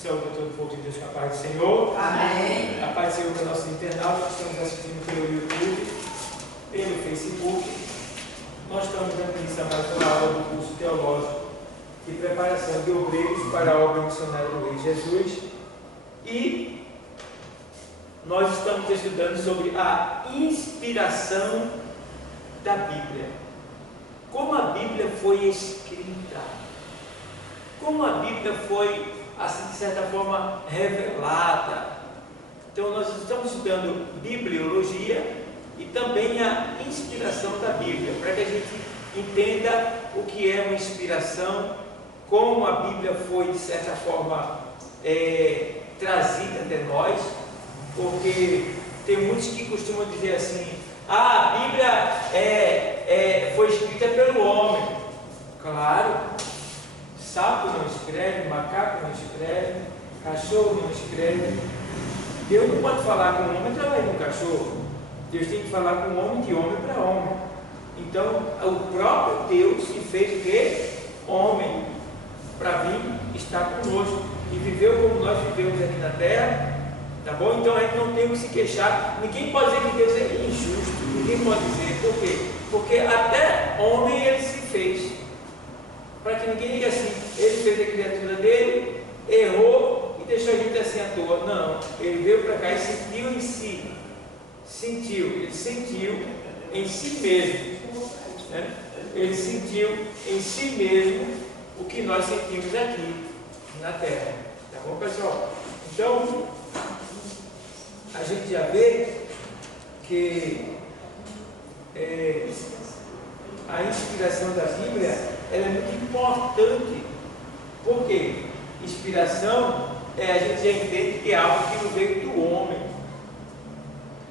Saúde a todo o povo de Deus com a paz do Senhor. Amém. A paz do Senhor para nossos internautas que estamos assistindo pelo YouTube, pelo Facebook. Nós estamos dando início a mais uma aula do curso teológico de preparação de obreiros para a obra missionária do Rei Jesus. E nós estamos estudando sobre a inspiração da Bíblia. Como a Bíblia foi escrita. Como a Bíblia foi, assim, de certa forma, revelada. Então, nós estamos estudando bibliologia e também a inspiração da Bíblia, para que a gente entenda o que é uma inspiração, como a Bíblia foi, de certa forma, trazida até nós, porque tem muitos que costumam dizer assim: a Bíblia foi escrita pelo homem. Claro. Sapo não escreve, macaco não escreve, cachorro não escreve. Deus não pode falar com o homem através do cachorro. Deus tem que falar com o homem de homem para homem. Então, o próprio Deus se fez o quê? Homem, para vir estar conosco e viveu como nós vivemos aqui na terra. Tá bom? Então a gente não tem que se queixar. Ninguém pode dizer que Deus é injusto. Ninguém pode dizer. Por quê? Porque até homem ele se fez. Para que ninguém diga assim: ele fez a criatura dele, errou e deixou a gente assim à toa. Não, ele veio para cá e sentiu em si. Ele sentiu em si mesmo. Né? Ele sentiu em si mesmo o que nós sentimos aqui na terra. Tá bom, pessoal? Então, a gente já vê que a inspiração da Bíblia ela é muito importante. Por quê? Inspiração a gente já entende que é algo que não veio do homem.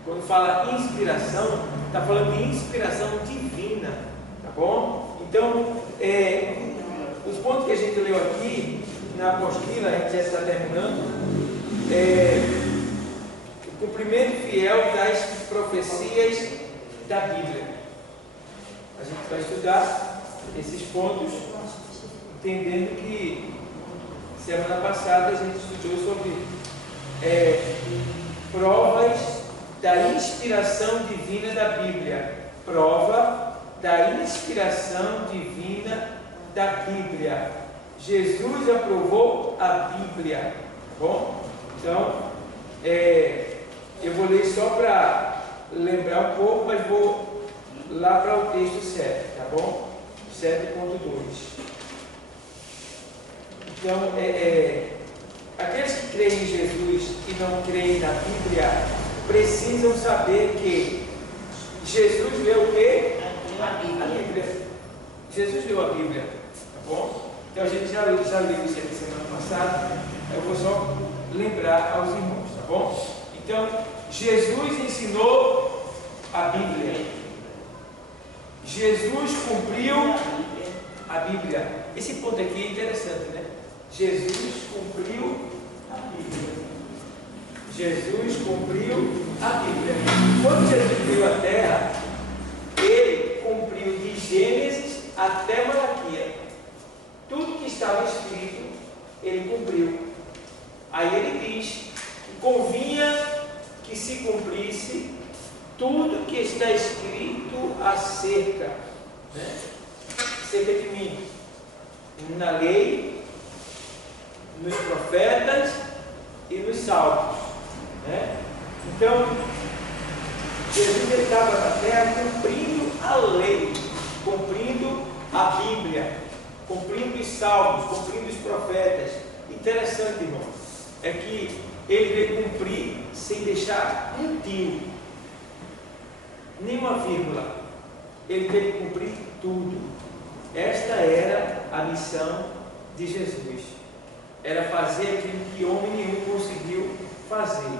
Quando fala inspiração, está falando de inspiração divina. Tá bom? Então, os pontos que a gente leu aqui na apostila, a gente já está terminando. O cumprimento fiel das profecias da Bíblia. A gente vai estudar esses pontos, entendendo que semana passada a gente estudou sobre provas da inspiração divina da Bíblia. Prova da inspiração divina da Bíblia. Jesus aprovou a Bíblia. Bom, então eu vou ler só para lembrar um pouco, mas vou lá para o texto 7, tá bom? 7.2. Então, aqueles que creem em Jesus e não creem na Bíblia precisam saber que Jesus leu o quê? A Bíblia. Jesus leu a Bíblia, tá bom? Então a gente já leu isso aqui semana passada. Eu vou só lembrar aos irmãos, tá bom? Então, Jesus ensinou a Bíblia. Jesus cumpriu a Bíblia. Esse ponto aqui é interessante, né? Jesus cumpriu a Bíblia. Jesus cumpriu a Bíblia. Quando Jesus veio à Terra, ele cumpriu de Gênesis até Malaquias. Tudo que estava escrito, ele cumpriu. Aí ele diz que convinha que se cumprisse tudo que está escrito acerca, né? Acerca de mim, na lei, nos profetas e nos salmos, né? Então, Jesus estava na terra cumprindo a lei, cumprindo a Bíblia, cumprindo os salmos, cumprindo os profetas. Interessante, irmão, é que ele veio cumprir sem deixar um tio, nenhuma vírgula. Ele teve que cumprir tudo. Esta era a missão de Jesus. Era fazer aquilo que homem nenhum conseguiu fazer.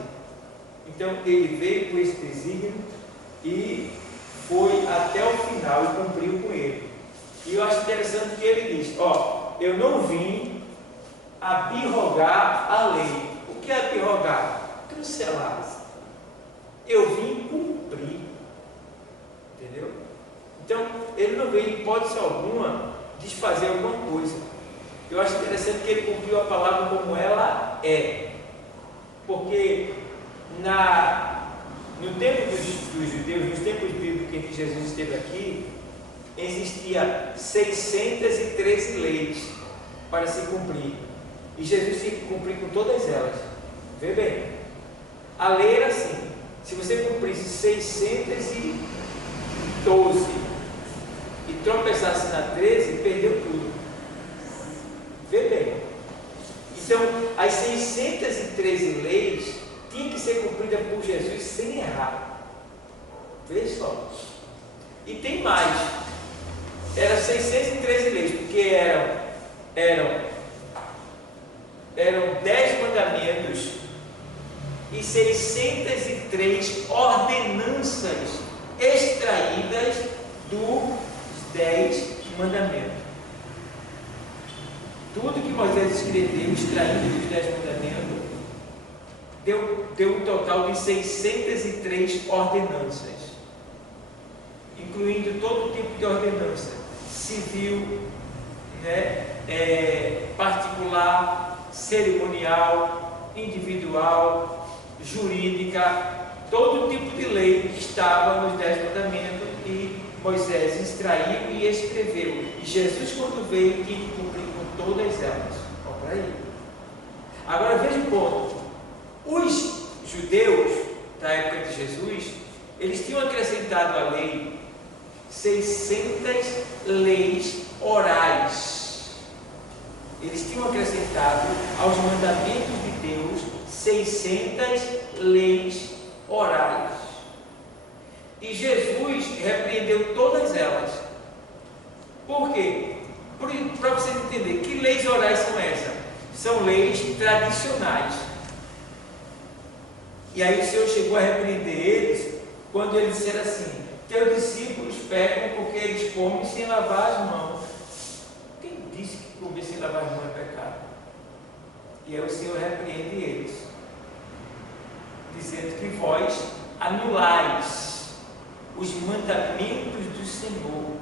Então ele veio com esse desígnio e foi até o final e cumpriu com ele. E eu acho interessante que ele diz: eu não vim abrogar a lei. O que é abrogar? Cancelar. Eu vim cumprir. Entendeu? Então, ele não veio, em hipótese alguma, desfazer alguma coisa. Eu acho interessante que ele cumpriu a palavra como ela é. Porque no tempo dos judeus, nos tempos bíblicos em que Jesus esteve aqui, existia 613 leis para se cumprir. E Jesus tinha que cumprir com todas elas. Vê bem, a lei era assim: se você cumprisse 612 e tropeçasse na 13, perdeu tudo. Vê bem. Então, as 613 leis tinham que ser cumpridas por Jesus sem errar. Vê só. E tem mais. Eram 613 leis, porque eram 10 mandamentos e 603 ordenanças extraídas dos 10 mandamentos. Tudo que Moisés escreveu, extraído dos 10 mandamentos, deu um total de 603 ordenanças, incluindo todo tipo de ordenança: civil, particular, cerimonial, individual, jurídica. Todo tipo de lei estava nos 10 mandamentos e Moisés extraiu e escreveu. E Jesus, quando veio, tinha que cumprir com todas elas. Olha aí. Agora veja o ponto: os judeus da época de Jesus, eles tinham acrescentado à lei 600 leis orais. Eles tinham acrescentado aos mandamentos de Deus 600 leis orais. E Jesus repreendeu todas elas. Por quê? Para vocês entenderem, que leis orais são essas? São leis tradicionais. E aí o Senhor chegou a repreender eles quando eles disseram assim: teus discípulos pecam porque eles comem sem lavar as mãos. Quem disse que comer sem lavar as mãos é pecado? E aí o Senhor repreende eles, dizendo que vós anulais os mandamentos do Senhor,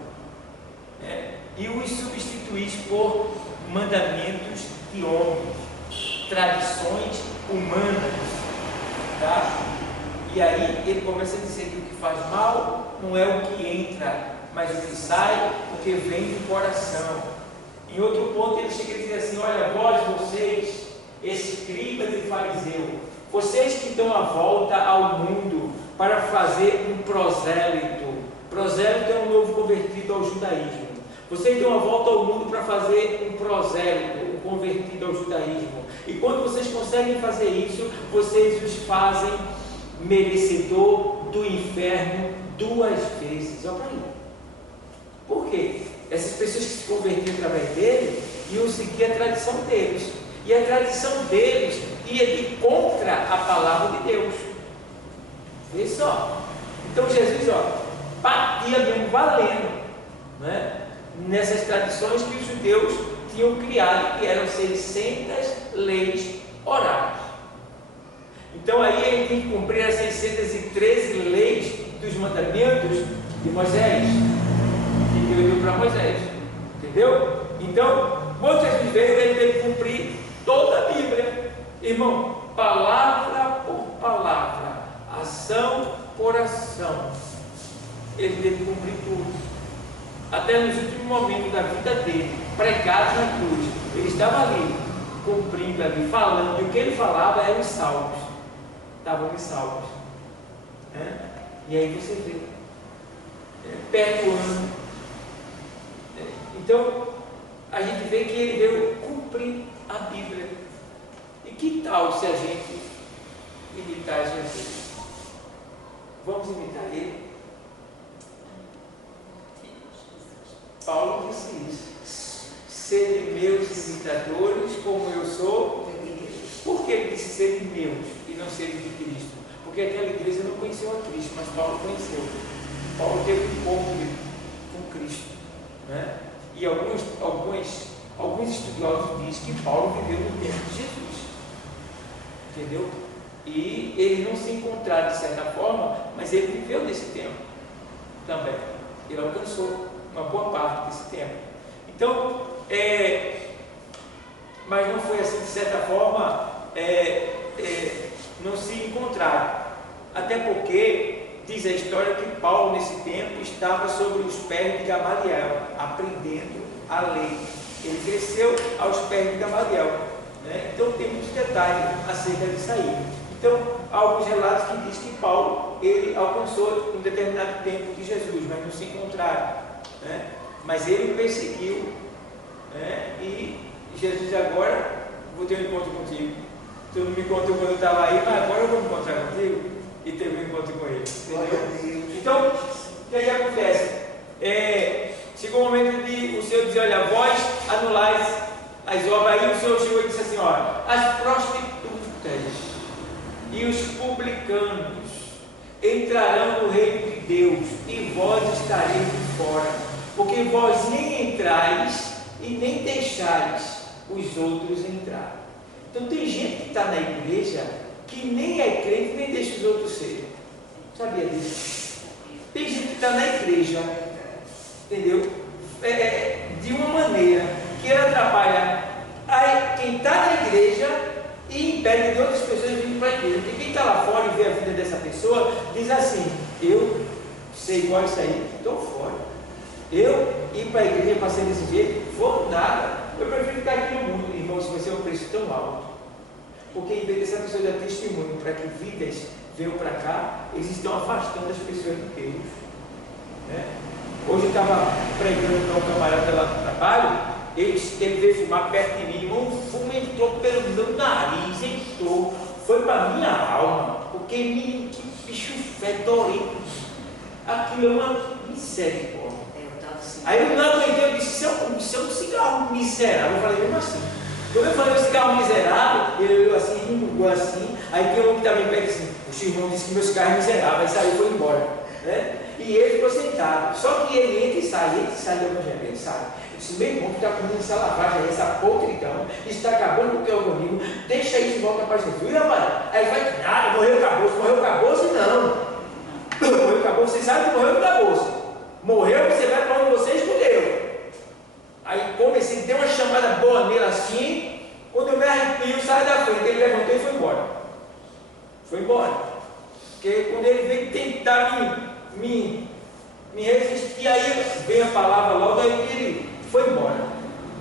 e os substituís por mandamentos de homens, tradições humanas, tá? E aí ele começa a dizer que o que faz mal não é o que entra, mas o que sai, o que vem do coração. Em outro ponto ele chega a dizer assim: olha, vocês, escribas e fariseus, vocês que dão a volta ao mundo para fazer um prosélito. Prosélito é um novo convertido ao judaísmo. Vocês dão a volta ao mundo para fazer um prosélito, um convertido ao judaísmo. E quando vocês conseguem fazer isso, vocês os fazem merecedor do inferno 2 vezes. Olha para aí. Por quê? Essas pessoas que se convertiam através dele iam seguir a tradição deles. E a tradição deles ia de contra a palavra de Deus. Vê só. Então Jesus, batia mesmo valendo, nessas tradições que os judeus tinham criado, que eram 600 leis orais. Então aí ele tem que cumprir as 613 leis dos mandamentos de Moisés, que Deus deu para Moisés. Entendeu? Então, quando Jesus veio, ele teve que cumprir toda a Bíblia, irmão, palavra por palavra, ação por ação. Ele teve que cumprir tudo. Até nos últimos momentos da vida dele, pregado na cruz, ele estava ali, cumprindo ali, falando, e o que ele falava eram os salmos. Estavam os salmos. E aí você vê, perdoando. Então, a gente vê que ele veio cumprir a Bíblia. E que tal se a gente imitar Jesus? Vamos imitar ele? Paulo disse isso: sede meus imitadores, como eu sou. Por que ele disse sede meus e não sede de Cristo? Porque aquela igreja não conheceu a Cristo, mas Paulo conheceu. Paulo teve um encontro com Cristo, E alguns estudiosos dizem que Paulo viveu no tempo de Jesus, entendeu? E ele não se encontrava de certa forma, mas ele viveu nesse tempo também. Ele alcançou uma boa parte desse tempo. Então, mas não foi assim, de certa forma, não se encontraram. Até porque diz a história que Paulo, nesse tempo, estava sobre os pés de Gamaliel, aprendendo a lei. Ele cresceu aos pés de Gamaliel, né? Então tem muitos detalhes acerca disso aí. Então, há alguns relatos que diz que Paulo, ele alcançou um determinado tempo de Jesus, mas não se encontraram, né? Mas ele o perseguiu, né? E Jesus agora, vou ter um encontro contigo. Tu não me encontrou quando eu estava aí, mas agora eu vou me encontrar contigo e ter um encontro com ele. Entendeu? Então, o que é que acontece? Chegou o momento de o Senhor dizer, olha, vós anulais as obras. Aí o Senhor chegou e disse assim, olha, as prostitutas e os publicanos entrarão no reino de Deus, e vós estareis de fora, porque vós nem entrais e nem deixais os outros entrar. Então tem gente que está na igreja que nem é crente nem deixa os outros serem. Sabia disso? Tem gente que está na igreja, entendeu? De uma maneira que ela atrapalha quem está na igreja e impede de outras pessoas virem para a igreja. Porque quem está lá fora e vê a vida dessa pessoa diz assim, eu sei igual isso aí, estou fora. Eu ir para a igreja para ser desse jeito, vou nada. Eu prefiro ficar aqui no mundo, irmão, se vai ser um preço tão alto. Porque em vez dessa pessoa dar testemunho para que vidas venham para cá, eles estão afastando as pessoas de Deus, né? Hoje eu estava pregando para um camarada lá no trabalho, ele veio fumar perto de mim, irmão, o fumo entrou pelo meu nariz, entrou, foi para a minha alma, porque que bicho fedorento, aquilo é uma miséria. Aí eu não aguentei, eu disse, isso é um cigarro miserável. Eu falei, mesmo assim. Quando eu falei o cigarro miserável, ele olhou assim, enrugou assim. Aí tem um que também pega assim, o irmão disse que meu cigarro é miserável, aí saiu e foi embora, né? E ele ficou sentado, só que ele entra e sai do evangelho, ele sai. Eu disse, meu irmão, que está comendo essa lavagem, essa podridão, isso está acabando com o teu organismo, deixa isso e volta para Jesus. E rapaz, aí ele vai, nada, morreu o caboço, não. Morreu o caboço, você sabe que morreu o caboço. Morreu, você vai para onde você escolheu. Aí comecei, deu uma chamada boa nele assim. Quando eu me arrepio, sai da frente. Ele levantou e foi embora. Foi embora. Porque quando ele veio tentar me resistir, aí veio a palavra logo, aí ele foi embora.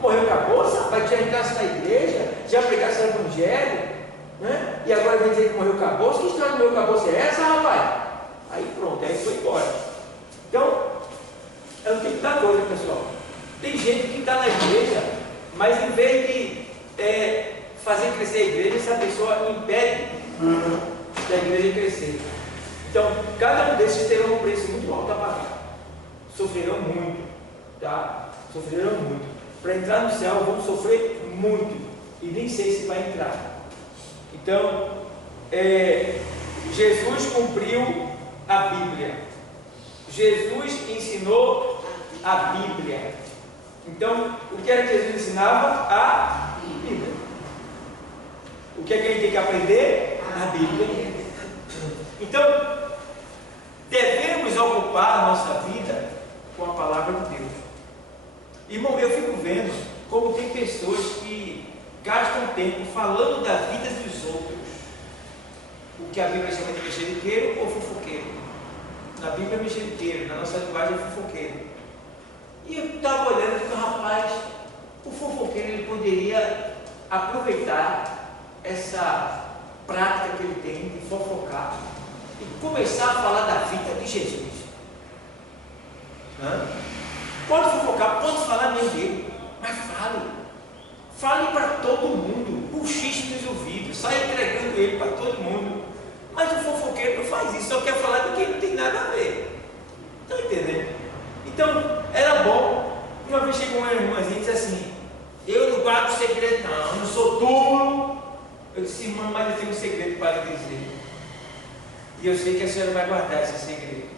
Morreu, acabou, rapaz, já entrasse na igreja, já pregasse o evangelho, né? E agora vem dizer que morreu, acabou. Que história do meu acabou é essa, rapaz? Aí pronto, aí foi embora. Então, é um tipo da coisa, pessoal. Tem gente que está na igreja, mas em vez de fazer crescer a igreja, essa pessoa impede da igreja crescer. Então, cada um desses terá um preço muito alto a pagar. Sofrerão muito, tá? Sofrerão muito. Para entrar no céu, vão sofrer muito. E nem sei se vai entrar. Então, Jesus cumpriu a Bíblia. Jesus ensinou a Bíblia. Então, o que era que Jesus ensinava? A Bíblia. O que é que a gente tem que aprender? A Bíblia. Então, devemos ocupar a nossa vida com a palavra de Deus. Irmão, eu fico vendo como tem pessoas que gastam tempo falando da vida dos outros. O que a Bíblia chama de mexeriqueiro ou fofoqueiro. Na Bíblia é mexeriqueiro, na nossa linguagem é fofoqueiro. E eu estava olhando e falei, rapaz, o fofoqueiro ele poderia aproveitar essa prática que ele tem de fofocar e começar a falar da vida de Jesus. Pode fofocar, pode falar bem dele, mas fale. Fale para todo mundo, buchiche nos ouvidos, sai entregando ele para todo mundo. Mas o fofoqueiro não faz isso, só quer falar do que não tem nada a ver. Estão entendendo? Então, era bom. Uma vez chegou uma irmãzinha e disse assim, eu não guardo segredo não, eu não sou túmulo. Eu disse, irmã, mas eu tenho um segredo para lhe dizer. E eu sei que a senhora vai guardar esse segredo.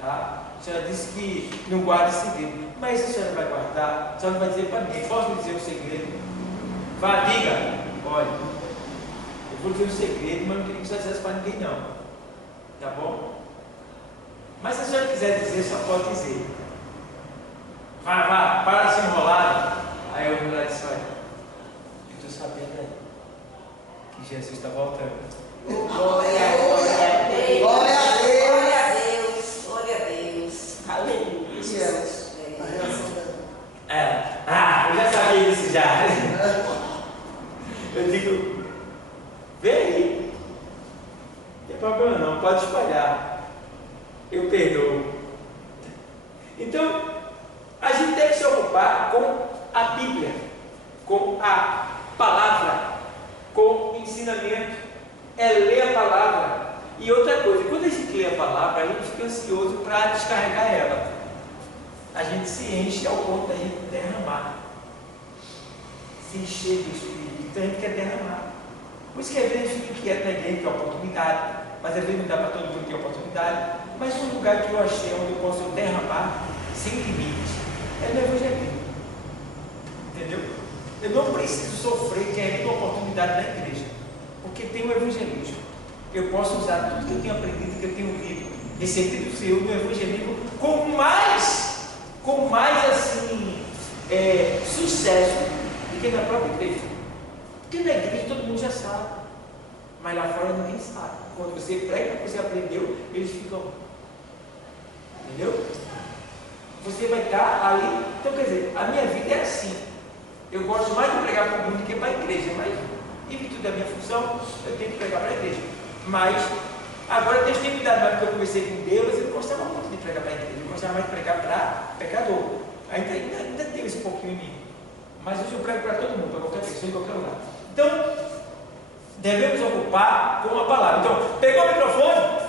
Tá? A senhora disse que não guarda segredo. Mas a senhora vai guardar, a senhora vai dizer para ninguém. Posso lhe dizer um segredo? Vá, diga. Olha, eu vou dizer um segredo, mas não queria que você dissesse para ninguém não. Tá bom? Mas se a senhora quiser dizer, só pode dizer. Vá, para de se enrolar. Aí eu vou lá e disse, olha, estou sabendo aí que Jesus está voltando. Glória a Deus. Glória a Deus. Glória a Deus. Aleluia. Jesus. A reação dela. Eu já sabia disso já. Eu digo, vem aí. Não tem problema não, pode espalhar. Eu perdoo. Então, a gente deve se ocupar com a Bíblia, com a palavra, com o ensinamento. É ler a palavra. E outra coisa, quando a gente lê a palavra, a gente fica ansioso para descarregar ela. A gente se enche ao ponto da gente derramar. Se encher do Espírito. Então a gente quer derramar. Por isso que às vezes a gente fica inquieto na igreja, que é oportunidade, mas às vezes não dá para todo mundo ter oportunidade. Mas um lugar que eu achei onde eu posso derramar sem limites é no Evangelho. Entendeu? Eu não preciso sofrer querendo oportunidade na igreja, porque tem o evangelismo. Eu posso usar tudo que eu tenho aprendido, que eu tenho lido, recebido do Senhor no evangelismo com mais assim, sucesso do que na própria igreja. Porque na igreja todo mundo já sabe, mas lá fora ninguém sabe. Quando você prega o que você aprendeu, eles ficam, entendeu? Você vai estar ali. Então, quer dizer, a minha vida é assim. Eu gosto mais de pregar para o mundo do que para a igreja, mas em virtude da minha função, eu tenho que pregar para a igreja. Mas agora Deus tem me dado mais, porque eu comecei com Deus, eu gostava muito de pregar para a igreja, eu gostava mais de pregar para pecador. Ainda tem esse pouquinho em mim. Mas hoje eu prego para todo mundo, para qualquer pessoa, em qualquer lugar. Então, devemos ocupar com a palavra. Então, pegou o microfone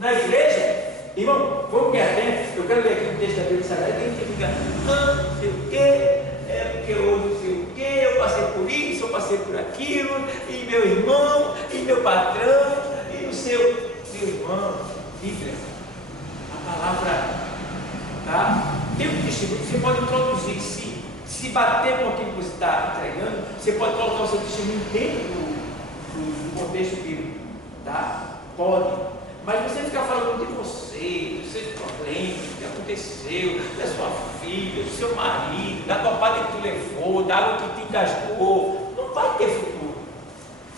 na igreja, irmão, vamos ganhar tempo. Eu quero ler aqui um texto da Bíblia Sagrada, que a gente fica, não sei o quê, porque eu não sei o quê, eu passei por isso, eu passei por aquilo, e meu irmão, e meu patrão, e o seu irmão. Bíblia, a palavra, tá? Tem um testemunho, você pode introduzir, se bater com aquilo que você está entregando, você pode colocar o seu testemunho dentro do contexto bíblico, tá? Pode. Mas você ficar falando de você, dos seus problemas, do que aconteceu, da sua filha, do seu marido, da topada que tu levou, da água que te engasgou, não vai ter futuro.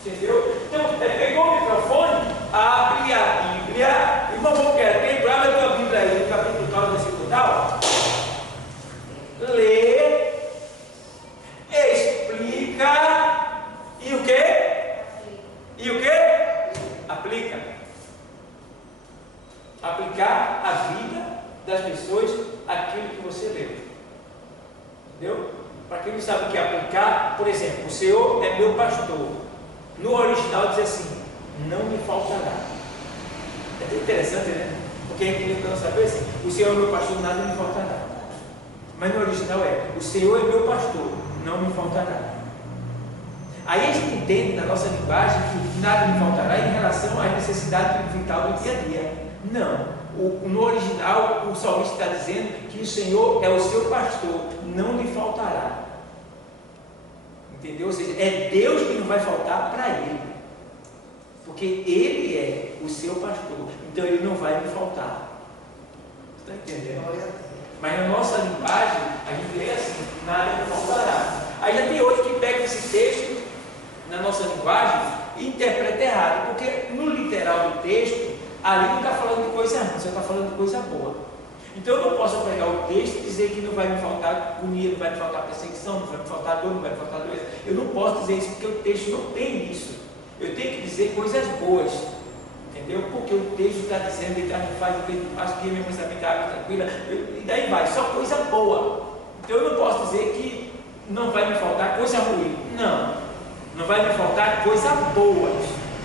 Entendeu? Então, pegou o microfone, abre a Bíblia, irmão, vamos ganhar tempo, abre a tua Bíblia aí, no capítulo 9, versículo tal, lê, explica, e o quê? E o quê? Aplica. Aplicar a vida das pessoas aquilo que você leu. Entendeu? Para quem não sabe o que é aplicar, por exemplo, o Senhor é meu pastor. No original diz assim, não me faltará. É bem interessante, né? Porque a gente não sabe assim, o Senhor é meu pastor, nada me faltará. Mas no original o Senhor é meu pastor, não me faltará. Aí a gente entende na nossa linguagem que nada me faltará em relação à necessidade vital do dia a dia. Não, no original o salmista está dizendo que o Senhor é o seu pastor, não lhe faltará. Entendeu? Ou seja, é Deus que não vai faltar para ele, porque Ele é o seu pastor, então Ele não vai lhe faltar. Está entendendo? Mas na nossa linguagem a gente lê assim, nada me faltará. Aí já tem outro que pega esse texto na nossa linguagem e interpreta errado, porque no literal do texto ali não está falando de coisa ruim, só está falando de coisa boa. Então eu não posso pegar o texto e dizer que não vai me faltar comida, não vai me faltar perseguição, não vai me faltar dor, não vai me faltar doença. Eu não posso dizer isso porque o texto não tem isso. Eu tenho que dizer coisas boas, entendeu? Porque o texto está dizendo que me faz o que faz, que minha pensamento é água tranquila, e daí vai, só coisa boa. Então eu não posso dizer que não vai me faltar coisa ruim. Não, não vai me faltar coisa boa.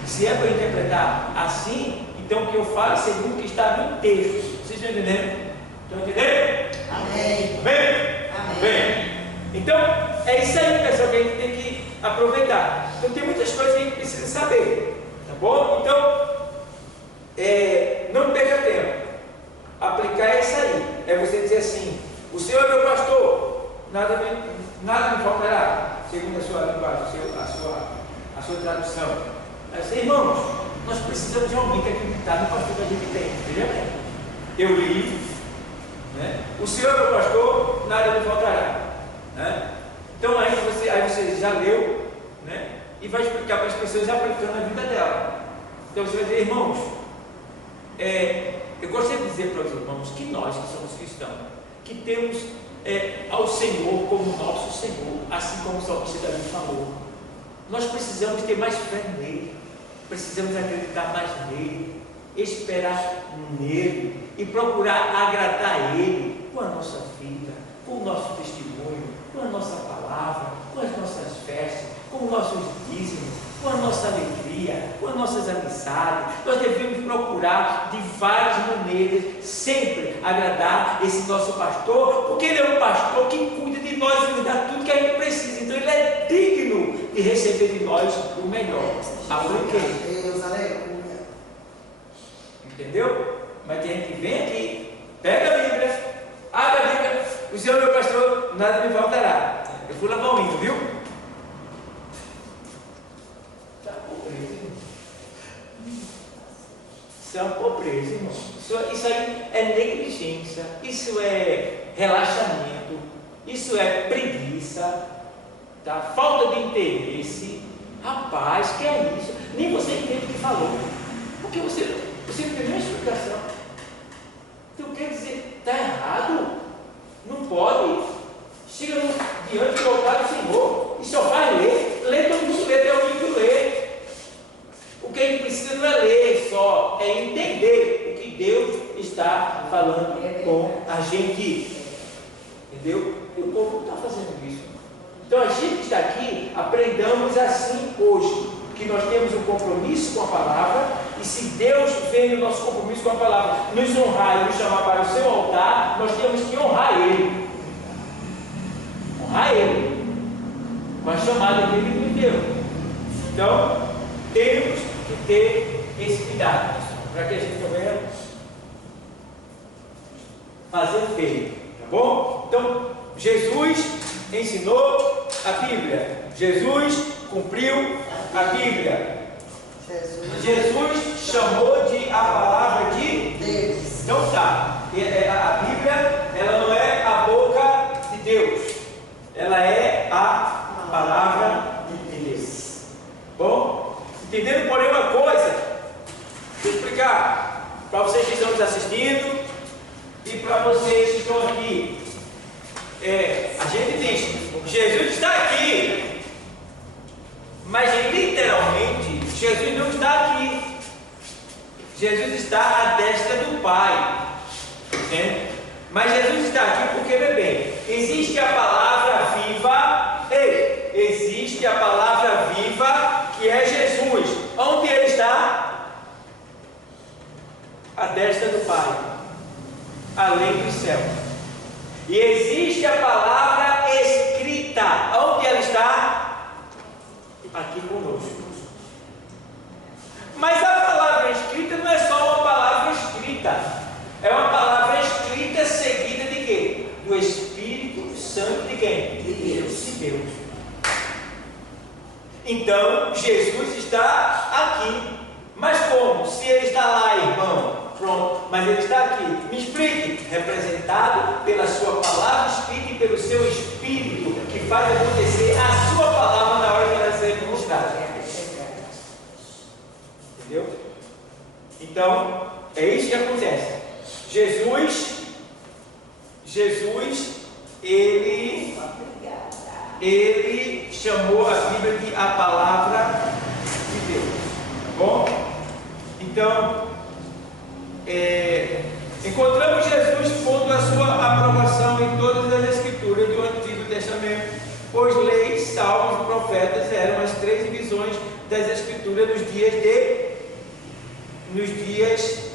Se é para eu interpretar assim, então o que eu falo segundo o que está no texto. Vocês estão entendendo? Estão entendendo? Amém. Amém? Amém. Então, é isso aí, pessoal, que a gente tem que aproveitar. Então tem muitas coisas que a gente precisa saber. Tá bom? Então, não perca tempo. Aplicar é isso aí. É você dizer assim, o Senhor é meu pastor, nada me faltará, segundo a sua linguagem, a sua tradução. Assim, irmãos, nós precisamos realmente acreditar no pastor que a gente tem. Veja bem, eu li, né? O Senhor é meu pastor, nada me faltará, né? Então aí você já leu e vai explicar para as pessoas aplicando a vida dela. Então você vai dizer, irmãos, eu gostaria de dizer para os irmãos que nós que somos cristãos, que temos ao Senhor como nosso Senhor, assim como o salmista Davi falou, nós precisamos ter mais fé nele, precisamos acreditar mais nele, esperar nele e procurar agradar a ele com a nossa vida, com o nosso testemunho, com a nossa palavra, com as nossas festas, com os nossos dízimos, com a nossa alegria, com as nossas amizades. Nós devemos procurar de várias maneiras sempre agradar esse nosso pastor, porque ele é um pastor que cuida de nós e nos dá tudo que a gente precisa. Então ele é digno de receber de nós o melhor. Apliquei. Deus, aleluia. Entendeu? Mas tem gente que vem aqui, pega a Bíblia, abre a Bíblia, o Senhor meu pastor, nada me faltará. Eu fui lavar o índio, viu? Está pobreza, irmão. Isso é uma pobreza, irmão. Isso aí é negligência, isso é relaxamento, isso é preguiça, tá? Falta de interesse. Rapaz, que é isso? Nem você entende o que falou, porque você não tem nenhuma explicação. Então quer dizer, está errado? Não pode. Chega diante do altar do Senhor e só vai ler. Lê, todo mundo lê, até o livro lê. O que a gente precisa não é ler só, é entender o que Deus está falando com a gente. Entendeu? E o povo não está fazendo isso. Então a gente que está aqui, aprendamos assim hoje, que nós temos um compromisso com a palavra, e se Deus vem no nosso compromisso com a palavra, nos honrar e nos chamar para o seu altar, nós temos que honrar Ele. Honrar Ele com a chamada que Ele nos deu. Então, temos que ter esse cuidado, para que a gente venha fazer feio, tá bom? Então, Jesus ensinou a Bíblia, Jesus cumpriu a Bíblia, Jesus chamou de a palavra de Deus. Então tá, a Bíblia, ela não é a boca de Deus, ela é a palavra de Deus. Bom, entendendo porém uma coisa, vou explicar para vocês que estão nos assistindo e para vocês que estão aqui. A gente diz, Jesus está aqui, mas literalmente Jesus não está aqui. Jesus está à destra do Pai, entende? Mas Jesus está aqui porque, meu bem, existe a palavra viva, existe a palavra viva que é Jesus. Onde Ele está? À destra do Pai, além do céu. E existe a palavra escrita. Onde ela está? Aqui conosco. Mas a palavra escrita não é só uma palavra escrita. É uma palavra escrita seguida de quê? Do Espírito Santo de quem? De Deus. De Deus. Então, Jesus está aqui. Mas como? Se Ele está lá, irmão, pronto, mas Ele está aqui. Me explique. Representado pela sua palavra escrita e pelo seu Espírito, que faz acontecer a sua palavra na hora que ela ser ministrada. Entendeu? Então, é isso que acontece. Jesus, ele chamou a Bíblia de a palavra de Deus. Tá bom? Então, encontramos Jesus pondo a sua aprovação em todas as escrituras do Antigo Testamento, pois leis, salmos e profetas eram as três divisões das escrituras nos dias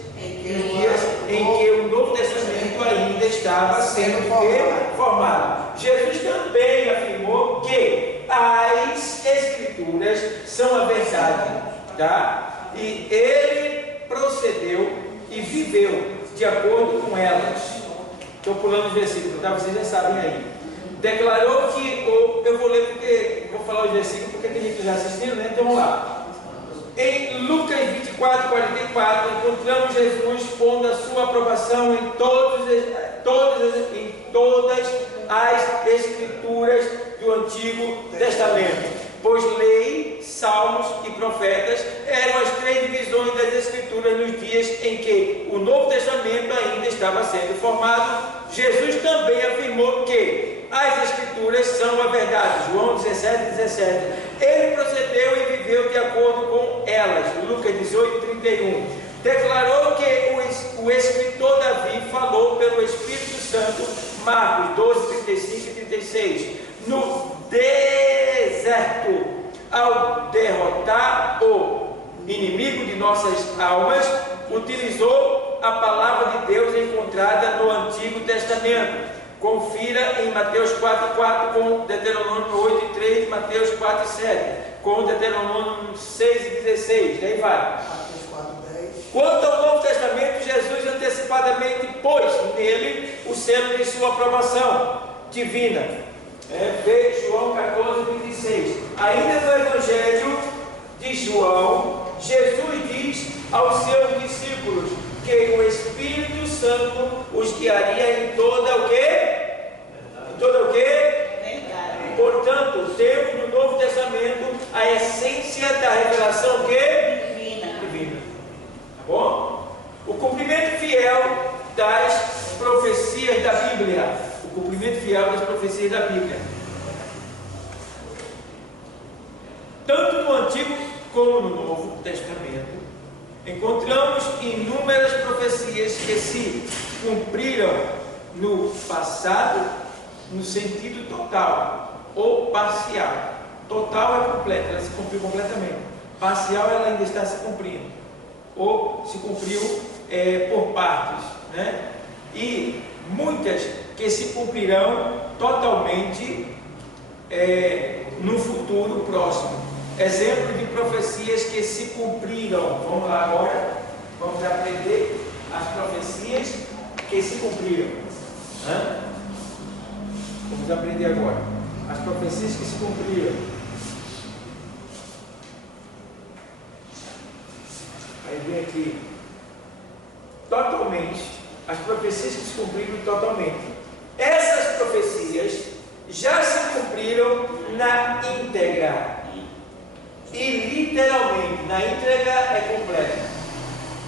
em que o Novo Testamento ainda estava sendo formado. Jesus também afirmou que as escrituras são a verdade, tá? E ele procedeu e viveu de acordo com elas. Estou pulando os versículos, tá? Vocês já sabem aí. Declarou que, eu vou ler porque vou falar os versículos porque tem gente já assistindo, né? Então vamos lá. Em Lucas 24, 44, encontramos Jesus pondo a sua aprovação em todas as escrituras do Antigo Testamento. pois lei, salmos e profetas eram as 3 divisões das Escrituras nos dias em que o Novo Testamento ainda estava sendo formado. Jesus também afirmou que as Escrituras são a verdade. João 17:17. Ele procedeu e viveu de acordo com elas. Lucas 18:31. Declarou que o escritor Davi falou pelo Espírito Santo. Marcos 12:35 e 36. No deserto, ao derrotar o inimigo de nossas almas, utilizou a palavra de Deus encontrada no Antigo Testamento. Confira em Mateus 4:4 com Deuteronômio 8:3, Mateus 4:7 com Deuteronômio 6:16. Daí vai. Mateus 4:10. Quanto ao Novo Testamento, Jesus antecipadamente pôs nele o selo de sua aprovação divina. Vê João 14:26. Ainda no Evangelho de João, Jesus diz aos seus discípulos que o Espírito Santo os guiaria em toda o quê? Em toda o quê? Verdade. Portanto, temos no Novo Testamento a essência da revelação quê? Divina. Tá bom? O cumprimento fiel das profecias da Bíblia. O cumprimento fiel das profecias da Bíblia. Tanto no Antigo como no Novo Testamento, encontramos inúmeras profecias que se cumpriram no passado, no sentido total ou parcial. Total é completa, ela se cumpriu completamente. Parcial, ela ainda está se cumprindo, ou se cumpriu por partes, né? E muitas que se cumprirão totalmente no futuro próximo. Exemplo de profecias que se cumpriram. Vamos lá agora, vamos aprender as profecias que se cumpriram. Vamos aprender agora as profecias que se cumpriram. Aí vem aqui, totalmente, as profecias que se cumpriram totalmente. Essas profecias já se cumpriram na íntegra. E literalmente, na íntegra é completa.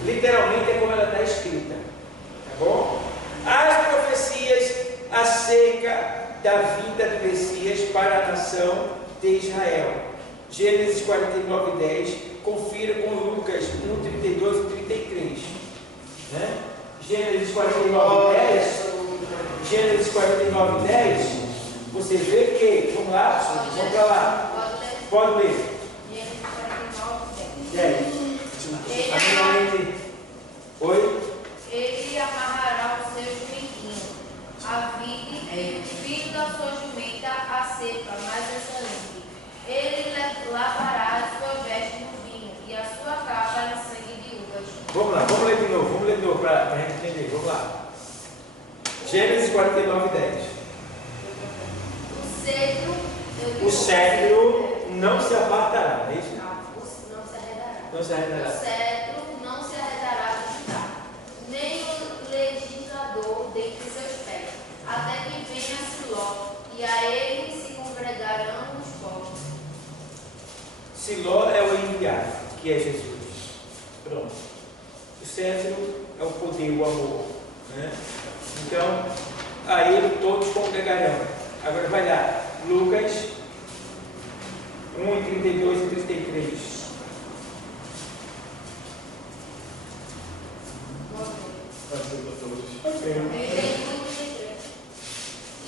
Literalmente é como ela está escrita. Tá bom? As profecias acerca da vinda do Messias para a nação de Israel. Gênesis 49:10. Confira com Lucas 1:32 e 33. Né? Gênesis 49:10. Gênesis 49:10. Você vê que, vamos lá, vamos para lá. Pode ler. 10. Oi? Ele amarrará o seu jumentinho, a vide, e o filho da sua jumenta, a cepa mais excelente. Ele lavará a sua veste no vinho, e a sua capa no sangue de uvas. Vamos ler de novo para a gente entender. Vamos lá. Gênesis 49:10. O cetro não se apartará, é isso? Não se arredará. O cetro não se arredará de Judá, nem o legislador dentre seus pés, até que venha Siló, e a ele se congregarão os povos. Siló é o enviado, que é Jesus. Pronto. O cetro é o poder, o amor. Né? Então, a ele todos congregarão. Agora vai lá. Lucas 1:32 e 33.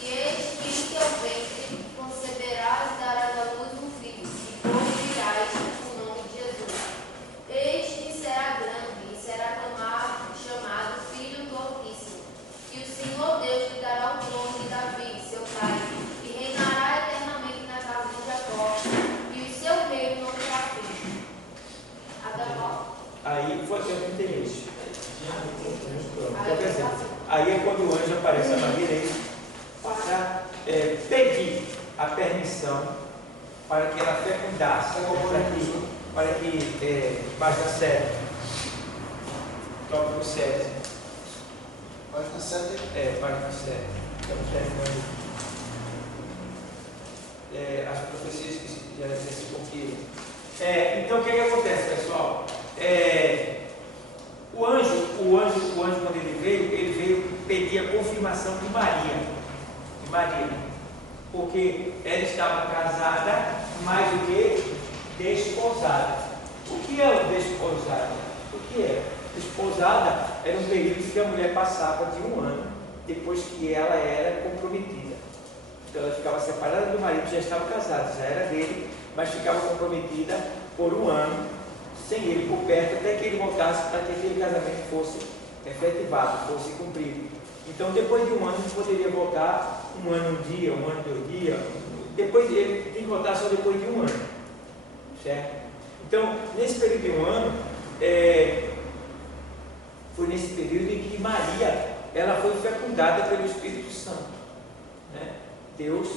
E eis que em teu ventre conceberás e darás à luz um filho, e porvirás o nome de Jesus. Este será grande e será chamado Filho do Altíssimo. E o Senhor Deus lhe dará o trono de Davi, seu pai, e reinará eternamente na casa de Jacó, e o seu reino não terá fim. Aí foi o interesse. Aí é quando o anjo aparece a Maria para pedir a permissão para que ela fecundasse, para que baixa 7. Tópico 7. Página 7. Página 7. Estamos terminando. As profecias que já se cumpriram. Então o que acontece, pessoal? O anjo, quando ele veio pedir a confirmação de Maria. Porque ela estava casada, mais do que desposada. O que é o desposada? O que é? Desposada era um período que a mulher passava de 1 ano depois que ela era comprometida. Então ela ficava separada do marido, já estava casada, já era dele, mas ficava comprometida por 1 ano, sem ele por perto, até que ele voltasse para que aquele casamento fosse efetivado, fosse cumprido. Então, depois de 1 ano, ele poderia voltar 1 ano 1 dia, 1 ano 2 dias. Depois ele tem que voltar só depois de 1 ano, certo? Então, nesse período de 1 ano, foi nesse período em que Maria, ela foi fecundada pelo Espírito Santo, né? Deus,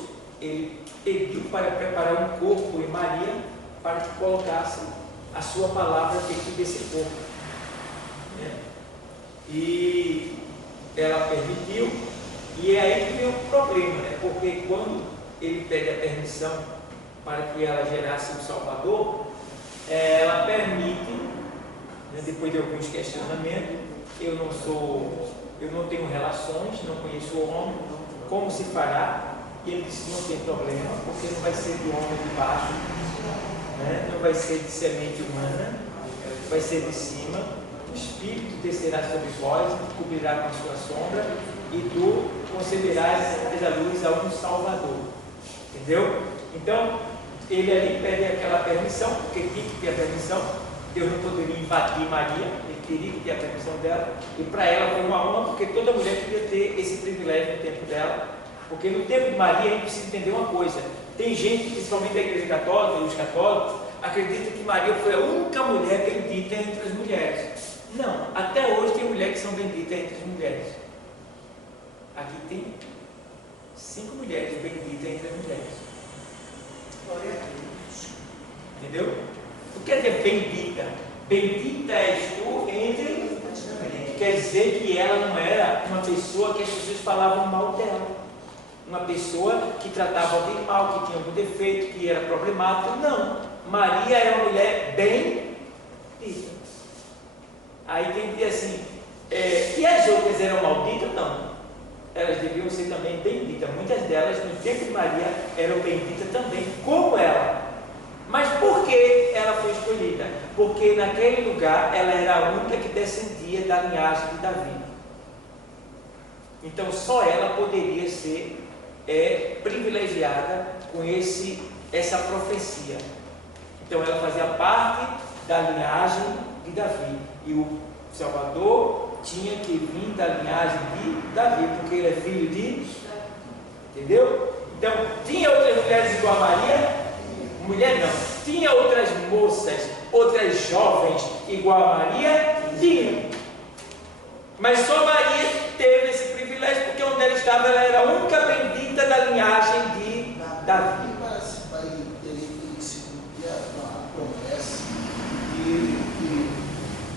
ele pediu para preparar um corpo em Maria para que colocasse a sua palavra dentro desse corpo, né? E ela permitiu, e é aí que vem o problema, né? Porque quando ele pede a permissão para que ela gerasse um Salvador, ela permite, né, depois de alguns questionamentos, eu não tenho relações, não conheço o homem, como se fará? E ele disse, não tem problema, porque não vai ser de homem de baixo, né? Não vai ser de semente humana, vai ser de cima, o Espírito descerá sobre vós, cobrirá com a sua sombra, e tu conceberás da luz a um Salvador. Entendeu? Então, ele ali pede aquela permissão, porque tinha que ter a permissão. Deus não poderia invadir Maria, ele teria que ter a permissão dela, e para ela foi uma honra, porque toda mulher queria ter esse privilégio no tempo dela. Porque no tempo de Maria a gente precisa entender uma coisa: tem gente, principalmente da Igreja Católica, os católicos, acredita que Maria foi a única mulher bendita entre as mulheres. Não, até hoje tem mulheres que são benditas entre as mulheres. Aqui tem 5 mulheres benditas entre as mulheres. Glória a Deus. Entendeu? O que quer dizer bendita? Bendita és tu entre. Quer dizer que ela não era uma pessoa que as pessoas falavam mal dela. Uma pessoa que tratava alguém mal, que tinha algum defeito, que era problemática. Não. Maria era uma mulher bendita. Aí tem que dizer assim, e as outras eram malditas? Não. Elas deviam ser também benditas. Muitas delas, no tempo de Maria, eram benditas também, como ela. Mas por que ela foi escolhida? Porque naquele lugar ela era a única que descendia da linhagem de Davi. Então só ela poderia ser privilegiada com essa profecia. Então ela fazia parte da linhagem de Davi. E o Salvador tinha que vir da linhagem de Davi, porque ele é filho de... Entendeu? Então, tinha outras mulheres igual a Maria? Mulher não. Tinha outras moças, outras jovens igual a Maria? Tinha. Mas só Maria teve esse privilégio, porque onde ela estava, ela era a única bendita da linhagem de Davi. E parece que vai ter se cumprir a promessa que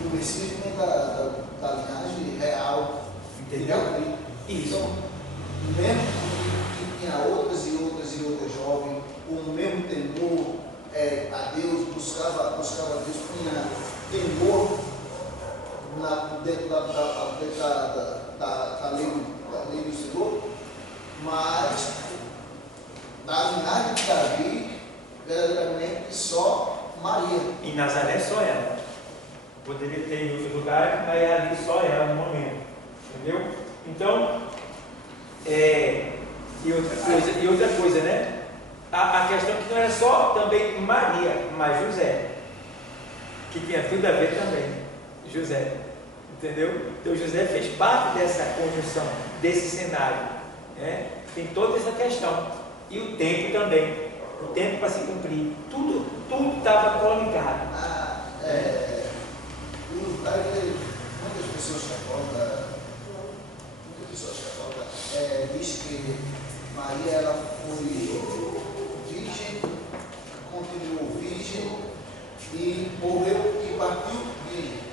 o Messias vem da linhagem real. Entendeu? Isso. Então, mesmo que tinha outras e outras jovens, com o mesmo temor a Deus, buscava a Deus, tinha temor dentro da lei do Senhor, mas da linhagem de Davi, verdadeiramente só Maria. Em Nazaré só ela. Poderia ter em outro lugar, mas é ali só ela no momento. Entendeu? Então, e outra coisa, né? A questão que não era só também Maria, mas José, que tinha tudo a ver também. José, entendeu? Então José fez parte dessa conjunção, desse cenário, né? Tem toda essa questão. E o tempo também, o tempo para se cumprir, tudo estava coligado. Muitas pessoas católicas dizem que Maria ela foi virgem, continuou virgem e morreu e partiu virgem.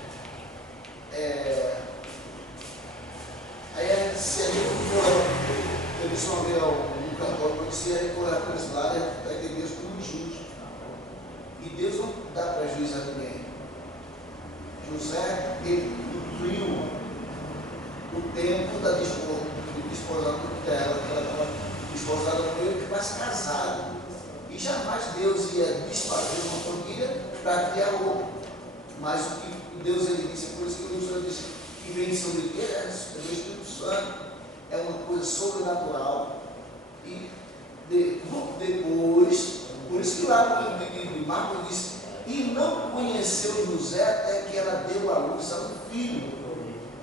Aí se a gente for, eu disse uma vez um católico, se a gente for para esse lado, vai ter Deus como injusto. dar prejuízo a ninguém. José, ele cumpriu o tempo da desposada dela, que ela estava desposada com ele, mas casado. E jamais Deus ia desfazer uma família para criar outro. Mas o que Deus ele disse, por isso que o Senhor disse que vem sobre ele, é o Espírito Santo, é uma coisa sobrenatural. E depois, por isso que lá no Marcos diz, e não conheceu José até que ela deu à luz a um filho.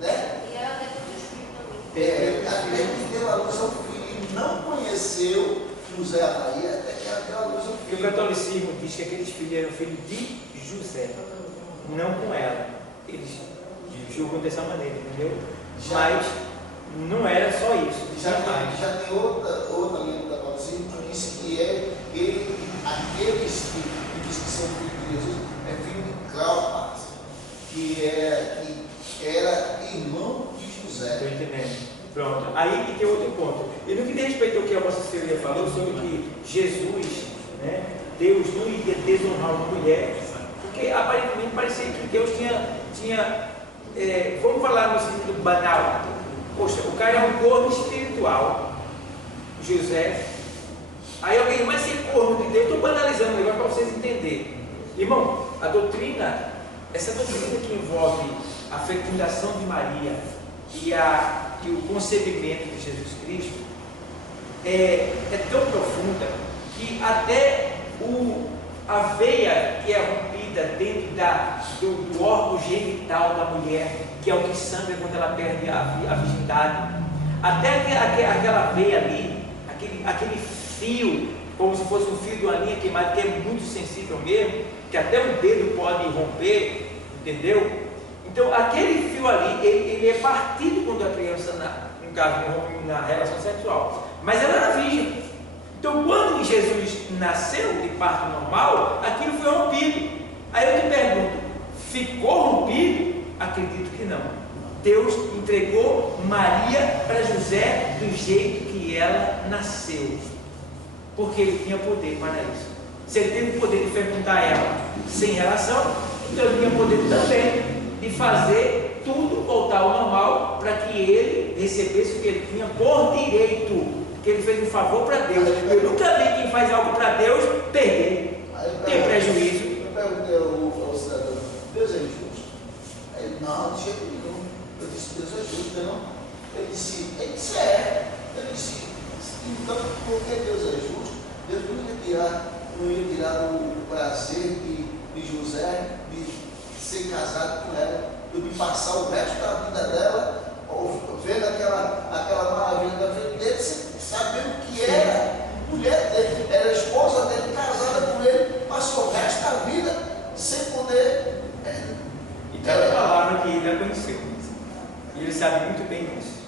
Né? E ela teve um filho também. Até que deu à luz a um filho. E não conheceu José a Maria até que ela deu à luz a um E filho. o catolicismo diz que aqueles filhos eram filhos de José, não com ela. Eles julgam dessa maneira, entendeu? Mas não era só isso. Já tem outra linha da catolicismo que diz que aqueles que diz que são filhos de Jesus é filho de Cleópatra, que era irmão de José. Estou entendendo. Pronto. Aí que tem outro ponto. E no que diz respeito ao que a vossa senhoria falou sobre que Jesus, né, Deus não iria desonrar uma mulher, porque aparentemente parecia que Deus tinha vamos falar no sentido banal. Poxa, o cara é um corno espiritual, José. Aí alguém, mas se é corno de Deus, eu estou banalizando o negócio para vocês entenderem. Irmão, a doutrina, essa doutrina que envolve a fecundação de Maria e o concebimento de Jesus Cristo é tão profunda que até a veia que é rompida dentro do órgão genital da mulher, que é o que sangra quando ela perde a virgindade, até aquela veia ali, aquele fio, como se fosse um fio de uma linha queimada, que é muito sensível mesmo, que até um dedo pode romper, entendeu? Então aquele fio ali, ele é partido quando a criança, no caso, na relação sexual, mas ela era virgem. Então quando Jesus nasceu de parto normal, aquilo foi rompido. Aí eu te pergunto, ficou rompido? Acredito que não. Deus entregou Maria para José do jeito que ela nasceu, porque ele tinha poder para isso. Se ele teve o poder de fecundar ela sem relação, então ele tinha poder também de fazer tudo voltar ao normal para que ele recebesse o que ele tinha por direito, que ele fez um favor para Deus. Eu nunca vi quem faz algo para Deus perder, ter prejuízo. Eu perguntei ao cidadão, Deus é justo? Ele, não, de jeito nenhum. Eu disse, Deus é justo, não? Ele disse, é. Ele disse, então, porque Deus é justo, Deus não ia tirar o prazer de José de ser casado com ela, de passar o resto da vida dela, vendo aquela maravilha da vida dele, sabendo que era mulher dele, era esposa dele, casada com ele, passou o resto da vida sem poder. E tem uma palavra que ele já conheceu, e ele sabe muito bem disso.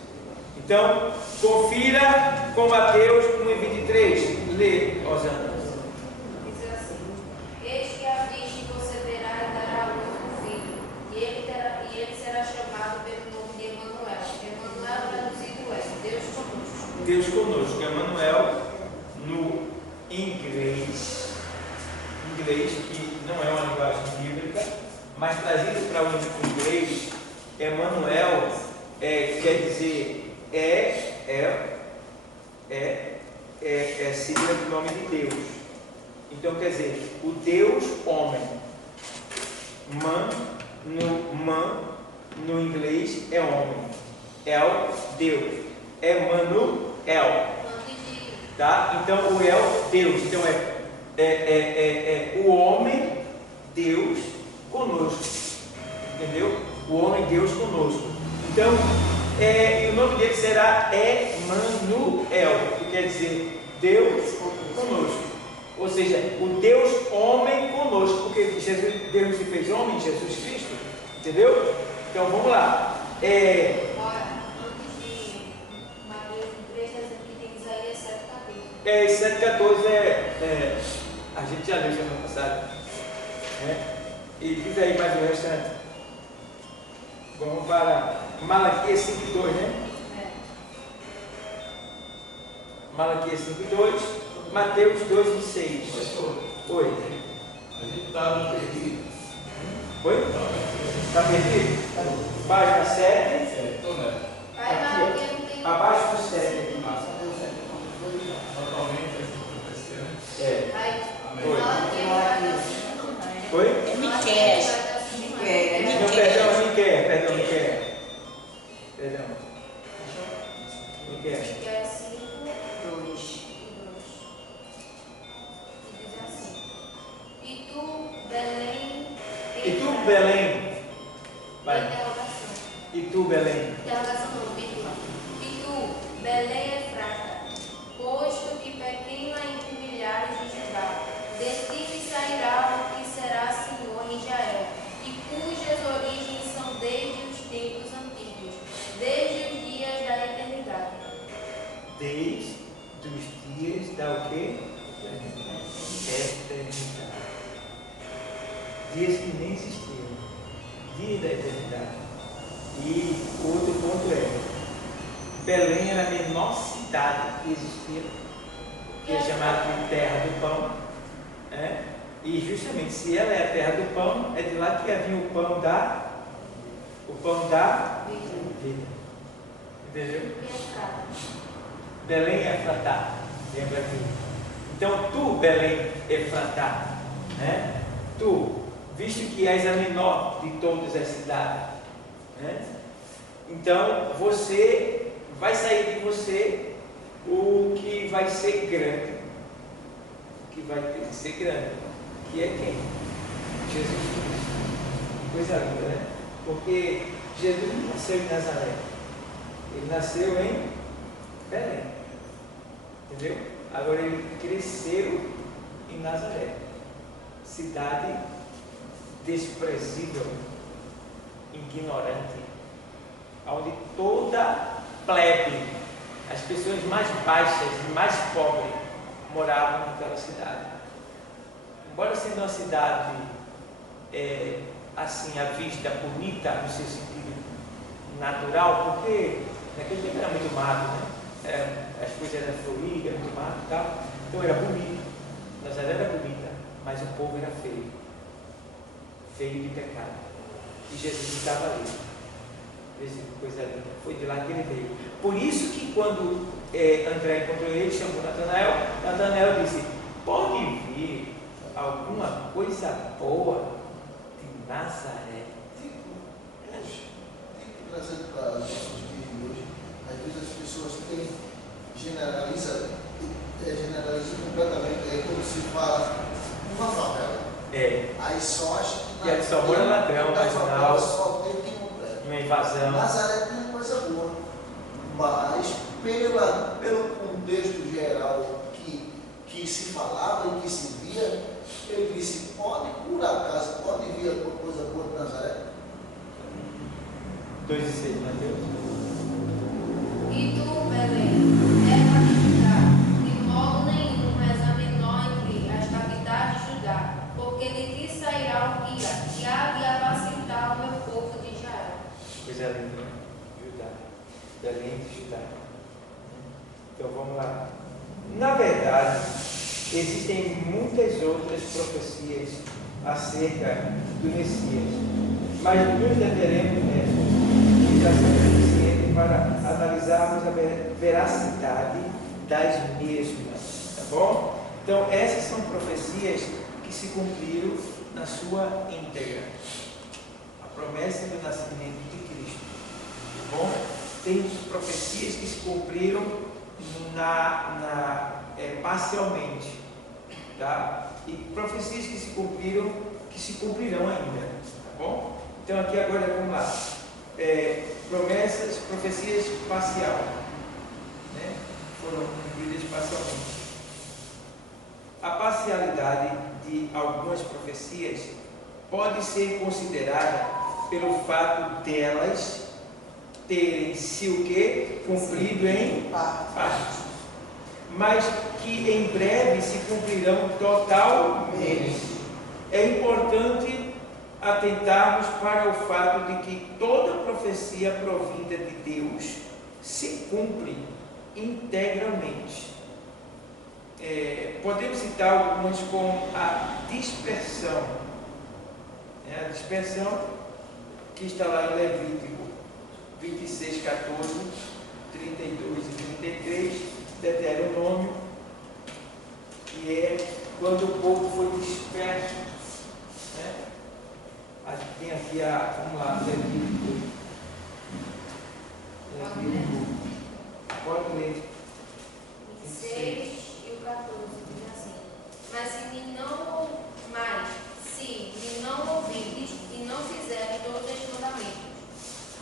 Então, confira com Mateus 1:23. Lê, Rosana. Diz assim: eis que a virgem conceberá e dará à luz um filho, e ele será chamado pelo nome de Emanuel. Emanuel traduzido é Deus conosco. Deus conosco. Emanuel, no inglês, que não é uma linguagem bíblica, mas trazido para o inglês, Emanuel quer dizer sigla do nome de Deus. Então quer dizer, o Deus homem. No inglês é homem. Deus. Emanuel. Tá? Então o Deus. Então o homem, Deus conosco. Entendeu? O homem, Deus conosco. Então, o nome dele será Emanuel, que quer dizer Deus conosco. Ou seja, o Deus homem conosco, porque Deus se fez homem em Jesus Cristo. Entendeu? Então vamos lá. Agora, antes de Mateus 3, aqui tem Isaías 7,14. 7,14 a gente já leu semana passada. E diz aí mais o restante. Vamos para Malaquias 5,2, né? Malaquias 5,2, Mateus 2,26. Oi. A gente está perdido. Oi? Está perdido? Página 7. Estou nessa. Pai, mas alguém não tem. Abaixo do 7 aqui. Totalmente acontecer, né? É. Aí, Oi. na hora que ele vai dar o segundo, Oi? É Miqueias. Não, perdão, Miqueias. Perdão. Miqueias. que é 5 e 2. 2. E diz assim: E tu, Belém. E tu, Belém? Vai. Interrogação. E tu, Belém? Interrogação não, vírgula. E tu, Belém Efrata, posto que pequena entre milhares de Judá, de ti sairá o que será Senhor em Israel, e cujas origens são desde os tempos antigos, desde os dias da eternidade. Desde os dias da o quê? Eternidade. Dias que nem existiam. Dia da eternidade. E outro ponto é, Belém era a menor cidade que existia, que é chamada de terra do pão. Né? E justamente, se ela é a terra do pão, é de lá que havia o pão da vida. Entendeu? E Efrata. Belém Efratá, lembra aqui. Então, tu, Belém Efratá, né? Tu, visto que és a menor de todas as cidades, né? Então, você vai sair de você o que vai ser grande, que vai ter que ser grande, que é quem? Jesus Cristo. Coisa linda, né? Porque Jesus não nasceu em Nazaré, ele nasceu em Belém, entendeu? Agora ele cresceu em Nazaré, cidade desprezível, ignorante, onde toda plebe, as pessoas mais baixas e mais pobres moravam naquela cidade. Embora sendo uma cidade assim à vista bonita no seu sentido natural, porque naquele tempo era muito mato, né? As coisas eram floridas, muito mato e tal, então era bonito. Nazaré era bonita, mas o povo era feio de pecado, e Jesus estava ali. Veja que coisa linda, foi de lá que ele veio. Por isso que quando André encontrou ele, chamou Natanael disse: pode vir alguma coisa boa de Nazaré? Trazendo para os nossos dias de hoje, às vezes as pessoas generalizam completamente, é como se fala uma favela. Aí só acha que só mora ladrão, marginal, só tem que comprar. Uma invasão. Nazaré tem uma coisa boa, mas pelo contexto geral que se falava e que se via, ele disse: pode, por acaso, pode vir alguma coisa boa de Nazaré? 2:6, Mateus. E tu, Belém, terra de Judá, de modo nenhum és a menor entre as capitais de Judá, porque de ti sairá o guia, que há de apacentar o meu povo de Israel. Coisa linda, né? Judá. Belém de Judá. Então vamos lá. Na verdade, existem muitas outras profecias acerca do Messias, mas nos deteremos nessa, que já são suficientes para analisarmos a veracidade das mesmas. Tá bom? Então, essas são profecias que se cumpriram na sua íntegra. A promessa do nascimento de Cristo. Tá bom? Tem profecias que se cumpriram parcialmente. Tá? E profecias que se cumpriram, que se cumprirão ainda. Tá bom? Então, aqui agora vamos lá. Profecias parcial, né? Foram cumpridas parcialmente. A parcialidade de algumas profecias pode ser considerada pelo fato delas terem se o que? Cumprido em parte, mas que em breve se cumprirão totalmente. É importante atentarmos para o fato de que toda profecia provinda de Deus se cumpre integralmente. podemos citar algumas como a dispersão. A dispersão que está lá em Levítico 26, 14, 32 e 33, Deuteronômio, que é quando o povo foi disperso. Tem aqui vamos lá, Levítico. Pode ler. 26 e o 14 diz assim: Mas se me não ouvirdes e não fizerdes todos os mandamentos,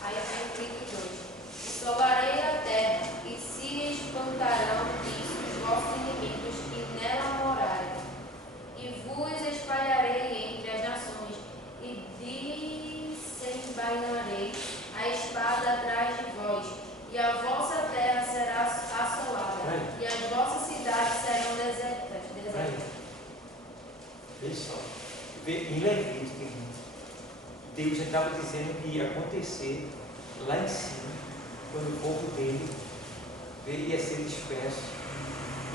aí vem o 22: Solarei a terra, e se espantarão disso os vossos inimigos que nela morarem, e vos espalharei entre as nações, e desembainarei a espada atrás de vós, e a vossa terra será assolada, e as vossas cidades serão desertas. Veja só, em Levítico, Deus já estava dizendo que ia acontecer lá em cima, quando o povo dele ia ser disperso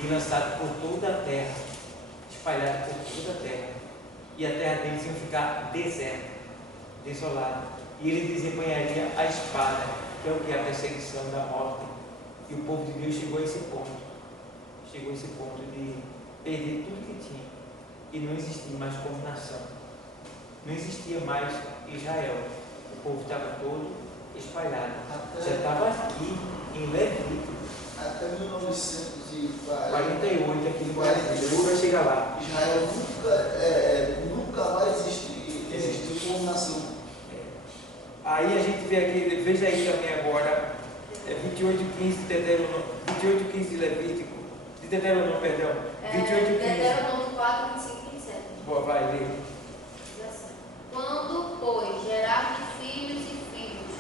e lançado por toda a terra, espalhado por toda a terra, e a terra deles ia ficar deserta, desolada, e ele desempenharia a espada, que é o que é a perseguição da morte. E o povo de Deus chegou a esse ponto de perder tudo que tinha e não existia mais como nação, não existia mais Israel, o povo estava todo espalhado, já estava aqui em Levítico até 1948 aqui no Brasil, vai chegar lá. Israel nunca vai existir como nação. Aí a gente vê aqui, veja aí também agora, 28:15 de Deuteronômio, 28:15 de Levítico, de Deuteronômio, perdão, 28:15. Deuteronômio 4, 25 e 27. Boa, vai ler. Diz assim: Quando, pois, gerardes filhos e filhos,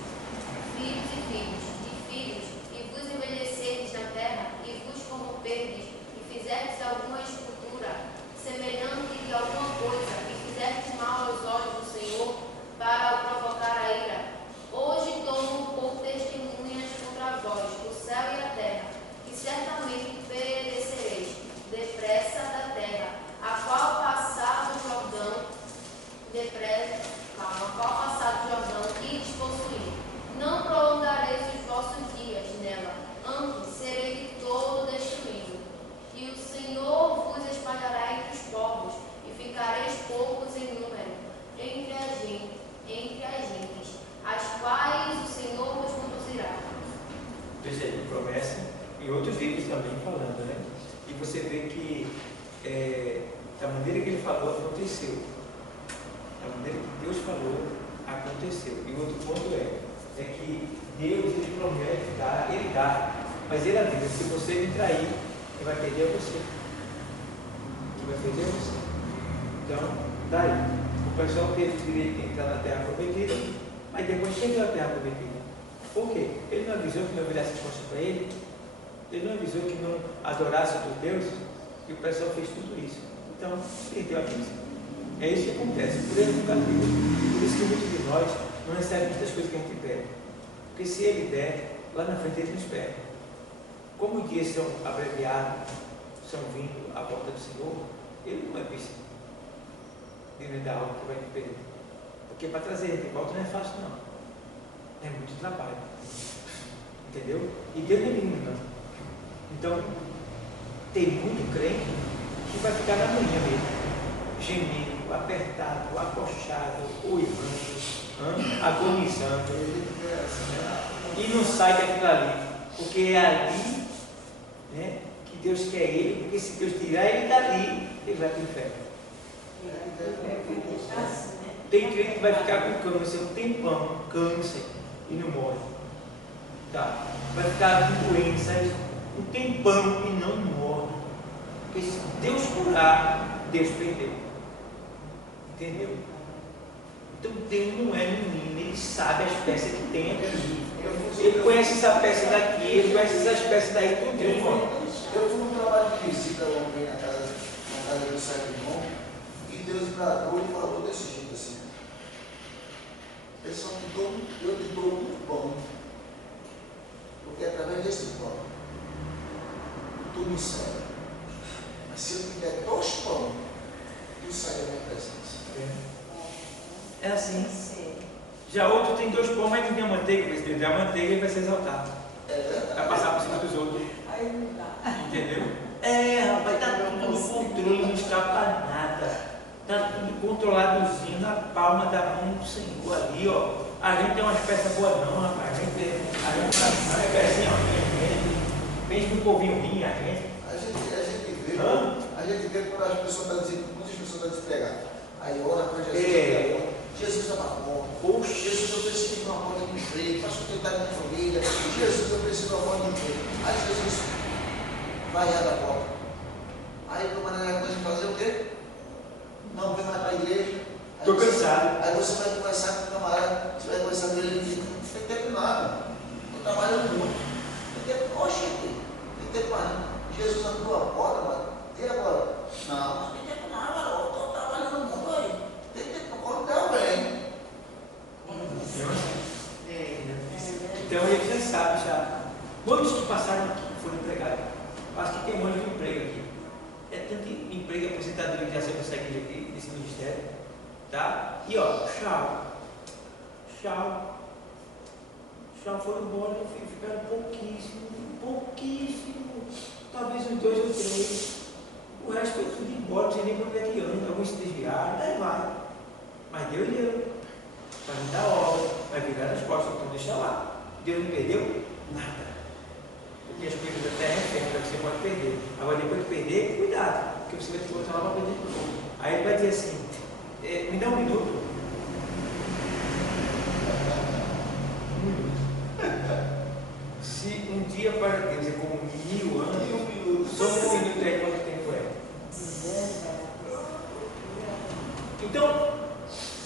e vos envelhecerdes na terra, e vos corromperdes, e fizerdes alguma escultura, semelhante de alguma coisa, e fizerdes mal aos olhos do Senhor, para o provocar a ira, hoje tomo por testemunhas contra vós, o céu e a terra, que certamente perecereis depressa da terra, a qual passado o Jordão, ides possuir. Não prolongareis os vossos dias nela, antes serei de todo destruído. E o Senhor vos espalhará entre os povos, e ficareis poucos em número, entre as gentes, as quais o Senhor vos conduzirá. Veja aí, promessa, e outros livros também falando, né? E você vê que da maneira que ele falou, aconteceu. Da maneira que Deus falou, aconteceu. E o outro ponto é que Deus, ele promete dar, ele dá, mas ele avisa: se você me trair, ele vai perder você. Ele vai perder você. Então, daí. O pessoal teve direito de entrar na terra prometida, mas depois perdeu a terra prometida. Por quê? Ele não avisou que não virasse costas para ele, ele não avisou que não adorasse outros deuses, e o pessoal fez tudo isso. Então, perdeu a bênção. É isso que acontece, por ele nunca deu. Por isso que muitos de nós não recebem muitas coisas que a gente pede. Porque se ele der, lá na frente ele nos pede. Como os dias são abreviados, são vindo à porta do Senhor, ele não é bênção. Ele dá algo que vai te perder. Porque para trazer ele de volta não é fácil, não. É muito trabalho. Entendeu? E Deus não é menino, não. Então, tem muito crente que vai ficar na manhã mesmo, gemendo, apertado, acochado, uivando, agonizando, e não sai daquilo ali, porque é ali, né, que Deus quer ele, porque se Deus tirar ele dali, ele vai para o inferno. Tem crente que vai ficar com câncer um tempão, câncer, e não morre. Tá? Vai ficar com doenças um tempão e não morre. Porque se Deus curar, Deus perdeu. Entendeu? Então Deus não é menino, ele sabe as peças que tem aqui. Ele conhece essa peça daqui, ele conhece essas peças daí tudo. Eu fui num trabalho de visita ontem na casa do Sérgio Irmão, e Deus bradou e falou desse jeito assim: eu te dou um pão, porque através desse pão tu me serve. se eu tiver 2 pães, tu sai da minha presença. É assim. Já outro tem 2 pães, mas não tem a manteiga, mas se ele der a manteiga, ele vai ser exaltado. É verdade. Vai passar por cima dos outros. Aí não dá. Entendeu? Rapaz, tá tudo no controle, não escapa nada. Tá tudo controladozinho na palma da mão do Senhor ali, ó. A gente tem umas peças boas não, rapaz. A gente não é pecinha, ó. Pense que o povinho rim, a gente. A gente vê quando as pessoas estão dizendo, muitas pessoas estão desempregadas. Aí ora para Jesus. Jesus é uma porta. Poxa, Jesus, eu preciso de uma porta de emprego. Faça o que está na minha família. Jesus, eu preciso de uma porta de emprego. Aí Jesus vai e abre a porta. Aí, de uma maneira coisa de fazer o quê? Não vem mais para a igreja. Estou cansado. Aí você vai conversar com o camarada, você vai conversar com ele e diz, não tem tempo nada. Estou trabalhando muito. Não tem tempo, oxe, não tem tempo mais. Jesus abriu a porta, mano. E agora? Não, não tem tempo nada, eu estou trabalhando muito aí. Tem tempo, quando der, bem. Então ele já sabe já. Muitos que passaram aqui foram empregados. Acho que tem muito emprego aqui. É tanto emprego e aposentadoria que já se consegue aqui nesse ministério. Tá? E ó, tchau. Foram embora, ficaram pouquíssimo. Talvez uns 2 ou 3. O resto foi tudo embora, não sei nem quando é que anda, alguns se desviaram, aí vai. Mas Deus deu. Vai me dar obra, vai virar as costas, então deixa lá. Deus não perdeu nada. Porque as coisas da terra é eterna, você pode perder. Agora depois de perder, cuidado, porque você vai ter que voltar lá para perder de novo. Aí ele vai dizer assim, me dá um minuto. Se um dia para Deus é como 1000 anos, só um minuto aí quanto tempo é? Então,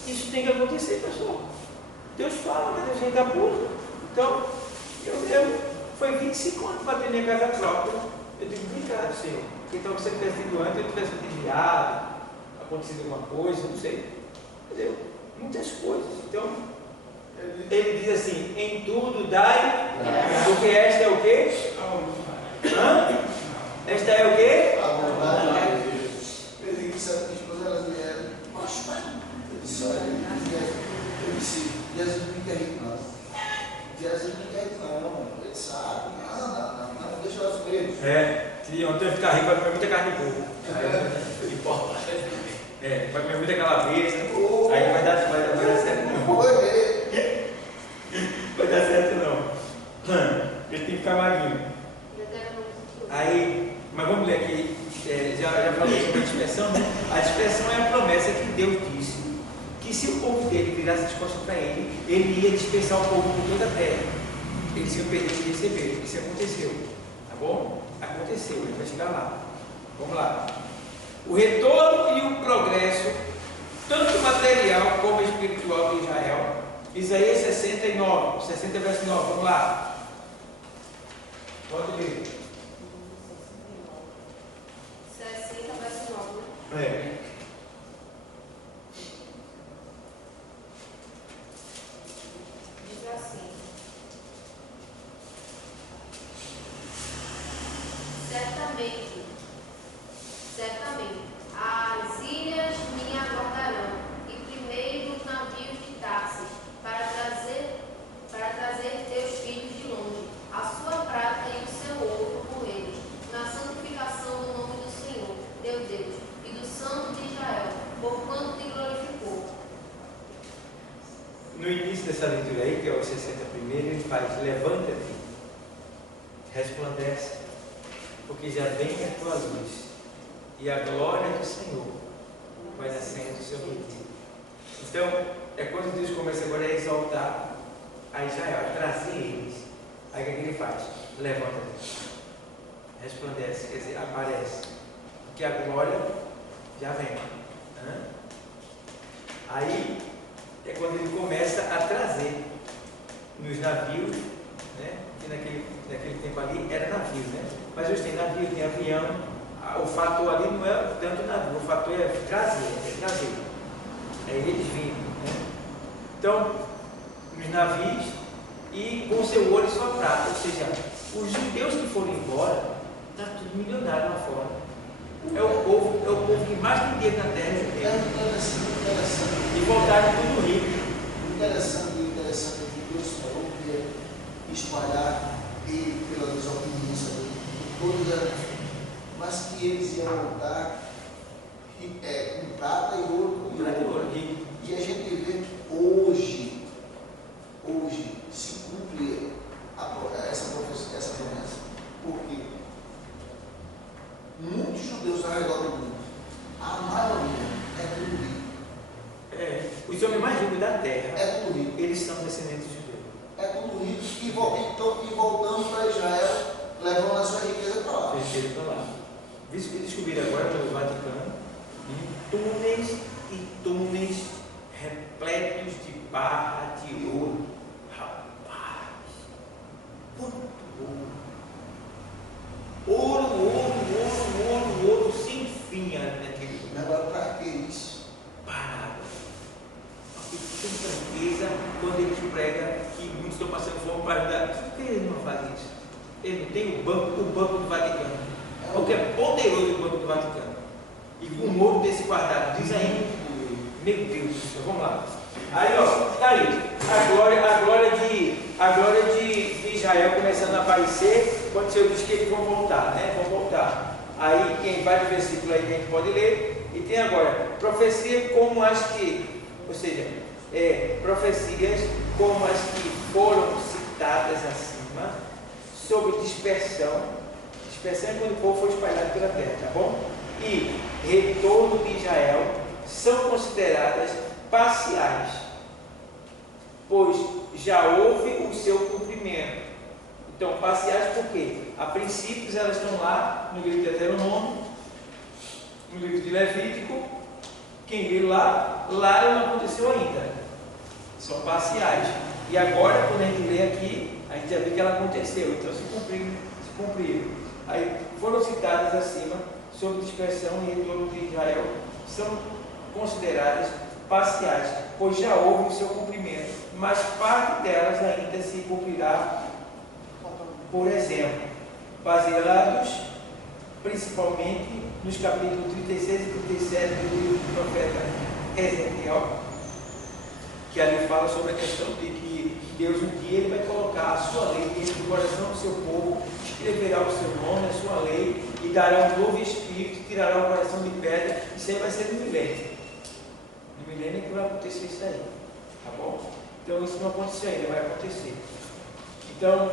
isso tem que acontecer, pessoal. Deus fala, mas a gente está burro. Então, foi 25 anos para ter minha casa própria. Eu digo, obrigado, Senhor. Então, se você tivesse ido antes, eu tivesse desviado, acontecido alguma coisa, não sei. Entendeu? Muitas coisas. Então, ele diz assim, em tudo dai, porque esta é o quê? Esta é o quê? A vontade de Deus. Ele disse a minha esposa, elas vieram. Poxa, pai. Eu disse, olha, eu disse, Jesus não me quer rico, não. Jesus não quer rico, não. Ele sabe. Não, deixa elas ver. Se ontem eu ficar rico, vai comer muita carne de porco. Não importa. Vai comer muita calabresa. Aí vai dar certo, não. Vai dar certo, não. Ele tem que ficar magrinho. Aí, mas vamos ler aqui. Já falei sobre a dispersão, né? A dispersão é a promessa que Deus disse que se o povo dele virasse as costas para ele ia dispersar o povo por toda a terra. Eles iam perder de receber. Isso aconteceu. Tá bom? Aconteceu, ele vai chegar lá. Vamos lá. O retorno e o progresso, tanto material como espiritual de Israel. Isaías 69, 60 verso 9. Vamos lá. Pode ler. 60 verso 9. Diz assim: certamente, as ilhas me aguardarão, e primeiro os navios de Tarsis, para trazer teus filhos de longe, a sua prata e o seu ouro com eles, na santificação do nome do Senhor, teu Deus, e do Santo de Israel, porquanto te glorificou. No início dessa leitura aí, que é o 61, ele faz: levanta-te, resplandece, porque já vem a tua luz, e a glória do Senhor vai nascendo sobre ti. Então, quando Deus começa agora a exaltar a Israel, a trazer eles. Aí o que ele faz? Levanta-te, resplandece, quer dizer, aparece, porque a glória já vem. Aí é quando ele começa a trazer nos navios, né? Que naquele tempo ali era navio, né? Mas hoje tem navio, tem avião. O fator ali não é tanto navio, o fator é trazer. É eles vindo, né? Então, nos navios e com seu ouro e sua prata, ou seja, os judeus que foram embora, está tudo milionário lá fora. É o povo que mais tem dinheiro na terra. Interessante. E voltaram tudo rico. Interessante é que Deus falou que ia espalhar ele pela desobediência dele, mas que eles iam voltar com prata e ouro. E a gente vê que hoje se cumpre essa promessa. Porque muitos judeus ao redor do mundo, a maioria é tudo rico. Os homens mais ricos da terra, É tudo rico. eles são descendentes de judeus. É tudo rico e voltando para Israel, levando a sua riqueza para lá. Terceiro para lá. Visto que descobriram agora no Vaticano, túneis e túneis repletos de barra de ouro. Rapaz, quanto ouro! Ouro sem fim ali naquele lugar. Agora, para que isso? Parado. Porque tem franqueza quando eles pregam que muitos estão passando fome para ajudar. Por que eles não fazem isso? Ele não tem o banco do Vaticano. Porque é poderoso o banco do Vaticano. E com um ouro desse guardado. Diz aí, meu Deus do céu, vamos lá. Aí, ó, está aí. A glória de Israel começando a aparecer, quando o Senhor diz que eles vão voltar, né? Vão voltar. Aí, quem vai do versículo aí que a gente pode ler, e tem agora, profecia como as que, ou seja, profecias como as que foram citadas acima, sobre dispersão é quando o povo foi espalhado pela terra, tá bom? E retorno de Israel são consideradas parciais, pois já houve o seu cumprimento. Então, parciais por quê? A princípio elas estão lá no livro de Deuteronômio, no livro de Levítico. Quem viu lá não aconteceu ainda. São parciais. E agora, quando a gente lê aqui, a gente já vê que ela aconteceu. Então, se cumpriram. Aí foram citadas acima sobre dispersão e retorno de Israel, são consideradas parciais, pois já houve o seu cumprimento, mas parte delas ainda se cumprirá. Por exemplo, baseados principalmente nos capítulos 36 e 37 do livro do profeta Ezequiel, que ali fala sobre a questão de que Deus um dia ele vai colocar a sua lei dentro do coração do seu povo, escreverá o seu nome, a sua lei, e dará um novo espírito, tirará o coração de pedra. Isso aí vai ser no milênio. No milênio é que vai acontecer isso aí, tá bom? Então isso não aconteceu ainda, vai acontecer. Então,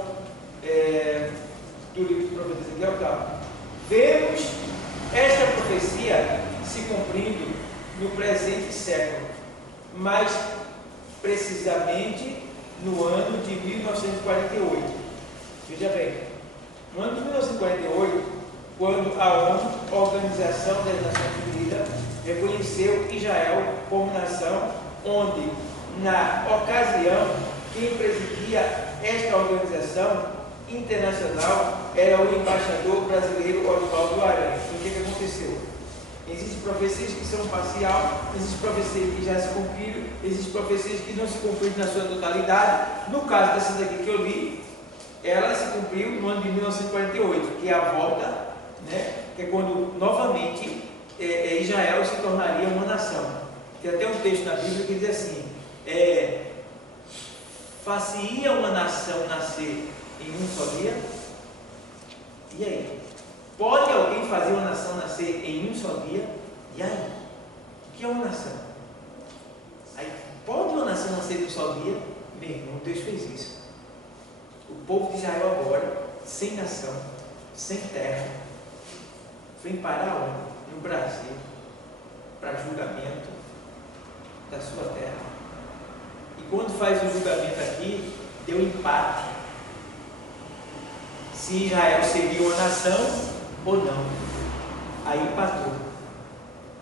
do livro do profeta Ezequiel, tá? Vemos esta profecia se cumprindo no presente século, mais precisamente no ano de 1948. Veja bem, no ano de 1948, quando a ONU, Organização das Nações Unidas, reconheceu Israel como nação, onde, na ocasião, quem presidia esta organização internacional era o embaixador brasileiro Oswaldo Aranha. Então, o que aconteceu? Existem profecias que são parcial, existem profecias que já se cumpriram, existem profecias que não se cumpriram na sua totalidade. No caso dessa daqui que eu li, ela se cumpriu no ano de 1948, que é a volta, né? Que é quando novamente Israel se tornaria uma nação. Tem até um texto na Bíblia que diz assim: far-se-ia uma nação nascer em um só dia? E aí? Pode alguém fazer uma nação nascer em um só dia? E aí? O que é uma nação? Aí, pode uma nação nascer em um só dia? Meu irmão, Deus fez isso. O povo de Israel agora, sem nação, sem terra, vem parar onde? No Brasil, para julgamento da sua terra. E quando faz o julgamento aqui, deu empate. Se Israel seria uma nação ou não. Aí empatou.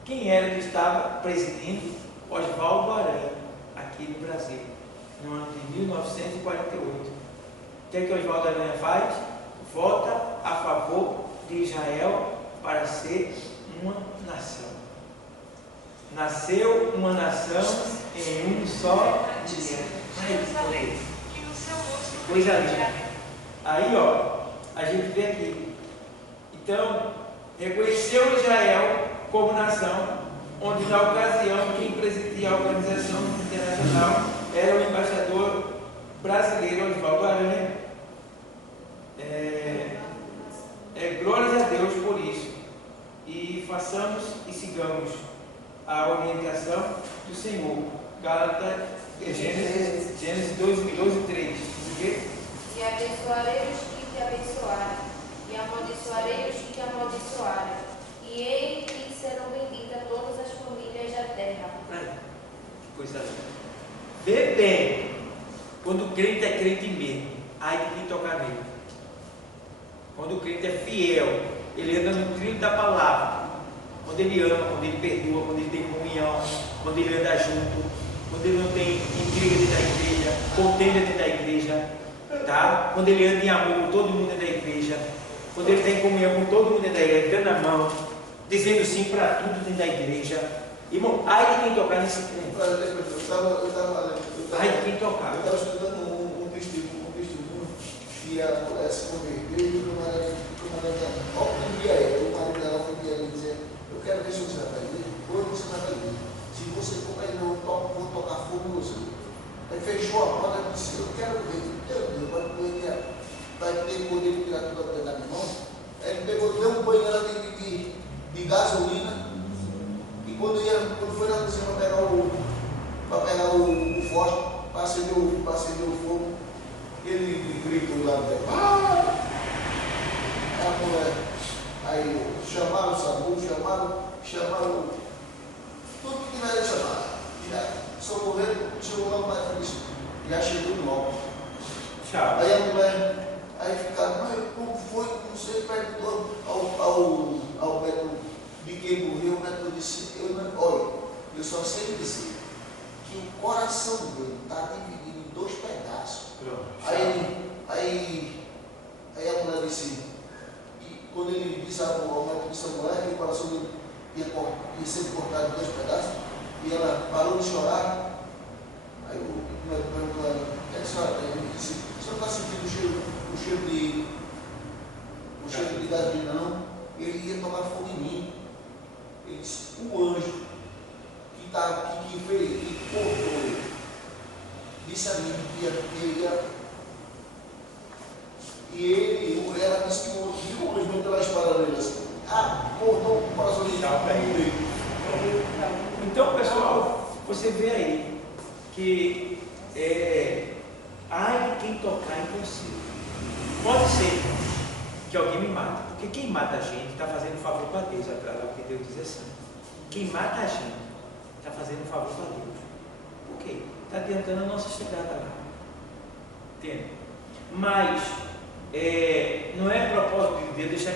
Quem era que estava presidindo? Oswaldo Aranha, aqui no Brasil, no ano de 1948. O que é que Oswaldo Aranha faz? Vota a favor de Israel para ser uma nação. Nasceu uma nação em um só dia. Coisa linda. Aí, ó, a gente vê aqui. Então, Reconheceu Israel como nação, onde na ocasião quem presidia a organização internacional era o embaixador brasileiro Oswaldo Aranha. Glórias a Deus por isso. E façamos e sigamos a orientação do Senhor. Gênesis 12:3. E abençoarei os que te abençoarem, e amaldiçoarei os que te amaldiçoarem, e em ti serão benditas todas as famílias da terra. Que coisa linda. Vê bem, quando o crente é crente mesmo, aí tem que tocar nele. Quando o crente é fiel, ele anda no trilho da palavra. Quando ele ama, quando ele perdoa, quando ele tem comunhão, quando ele anda junto, quando ele não tem intriga dentro da igreja, contenda dentro da igreja, tá? Quando ele anda em amor com todo mundo dentro da igreja, quando ele tem comunhão com todo mundo dentro da igreja, dando a mão, dizendo sim para tudo dentro da igreja. Irmão, aí quem tocar nesse crente. Aí quem tocar. Eu estava estudando um testemunho que a mulher se converteu e o marido ó, o marido dela foi via ele dizer, eu quero ver se você vai para a igreja, hoje você vai para a igreja. Se você for para a igreja, eu vou tocar fogo em você. Aí fechou a porta e disse, eu quero ver, meu Deus, vai ter poder de tirar tudo a da minha mão. Aí ele pegou, deu um banho nela de gasolina, e quando foi na cozinha para pegar o fósforo, para acender o fogo, ele gritou lá dentro. A mulher, aí chamaram o SAMU, chamaram tudo que tiveram chamado. Já socorreram, chegou lá mais feliz. Já chegou logo. Tchau. Aí a mulher, aí ficaram, mas como foi? Não sei, perguntou ao médico de quem morreu. O médico disse, olha, eu só sei dizer que o coração dele está dividido em 2 pedaços. Aí a mulher disse, e quando ele disse ao médico disse à mulher que o coração dele ia ser cortado em 2 pedaços, e ela parou de chorar. Aí o médico perguntou a ela, o que a senhora tem? Ele disse, você não está sentindo o cheiro de gasolina não? Ele ia tomar fogo em mim. Ele disse, o anjo que cortou ele, disse a mim que ele ia. E ela disse que o anjo meteu a espada nele assim. Cortou o coração de ele. Então, pessoal, você vê aí que ai de quem tocar em você. Pode ser que alguém me mate, porque quem mata a gente está fazendo um favor para Deus, porque Deus diz assim. Quem mata a gente está fazendo um favor para Deus. Por quê? Está adiantando a nossa chegada lá. Entende? Mas não é propósito de Deus deixar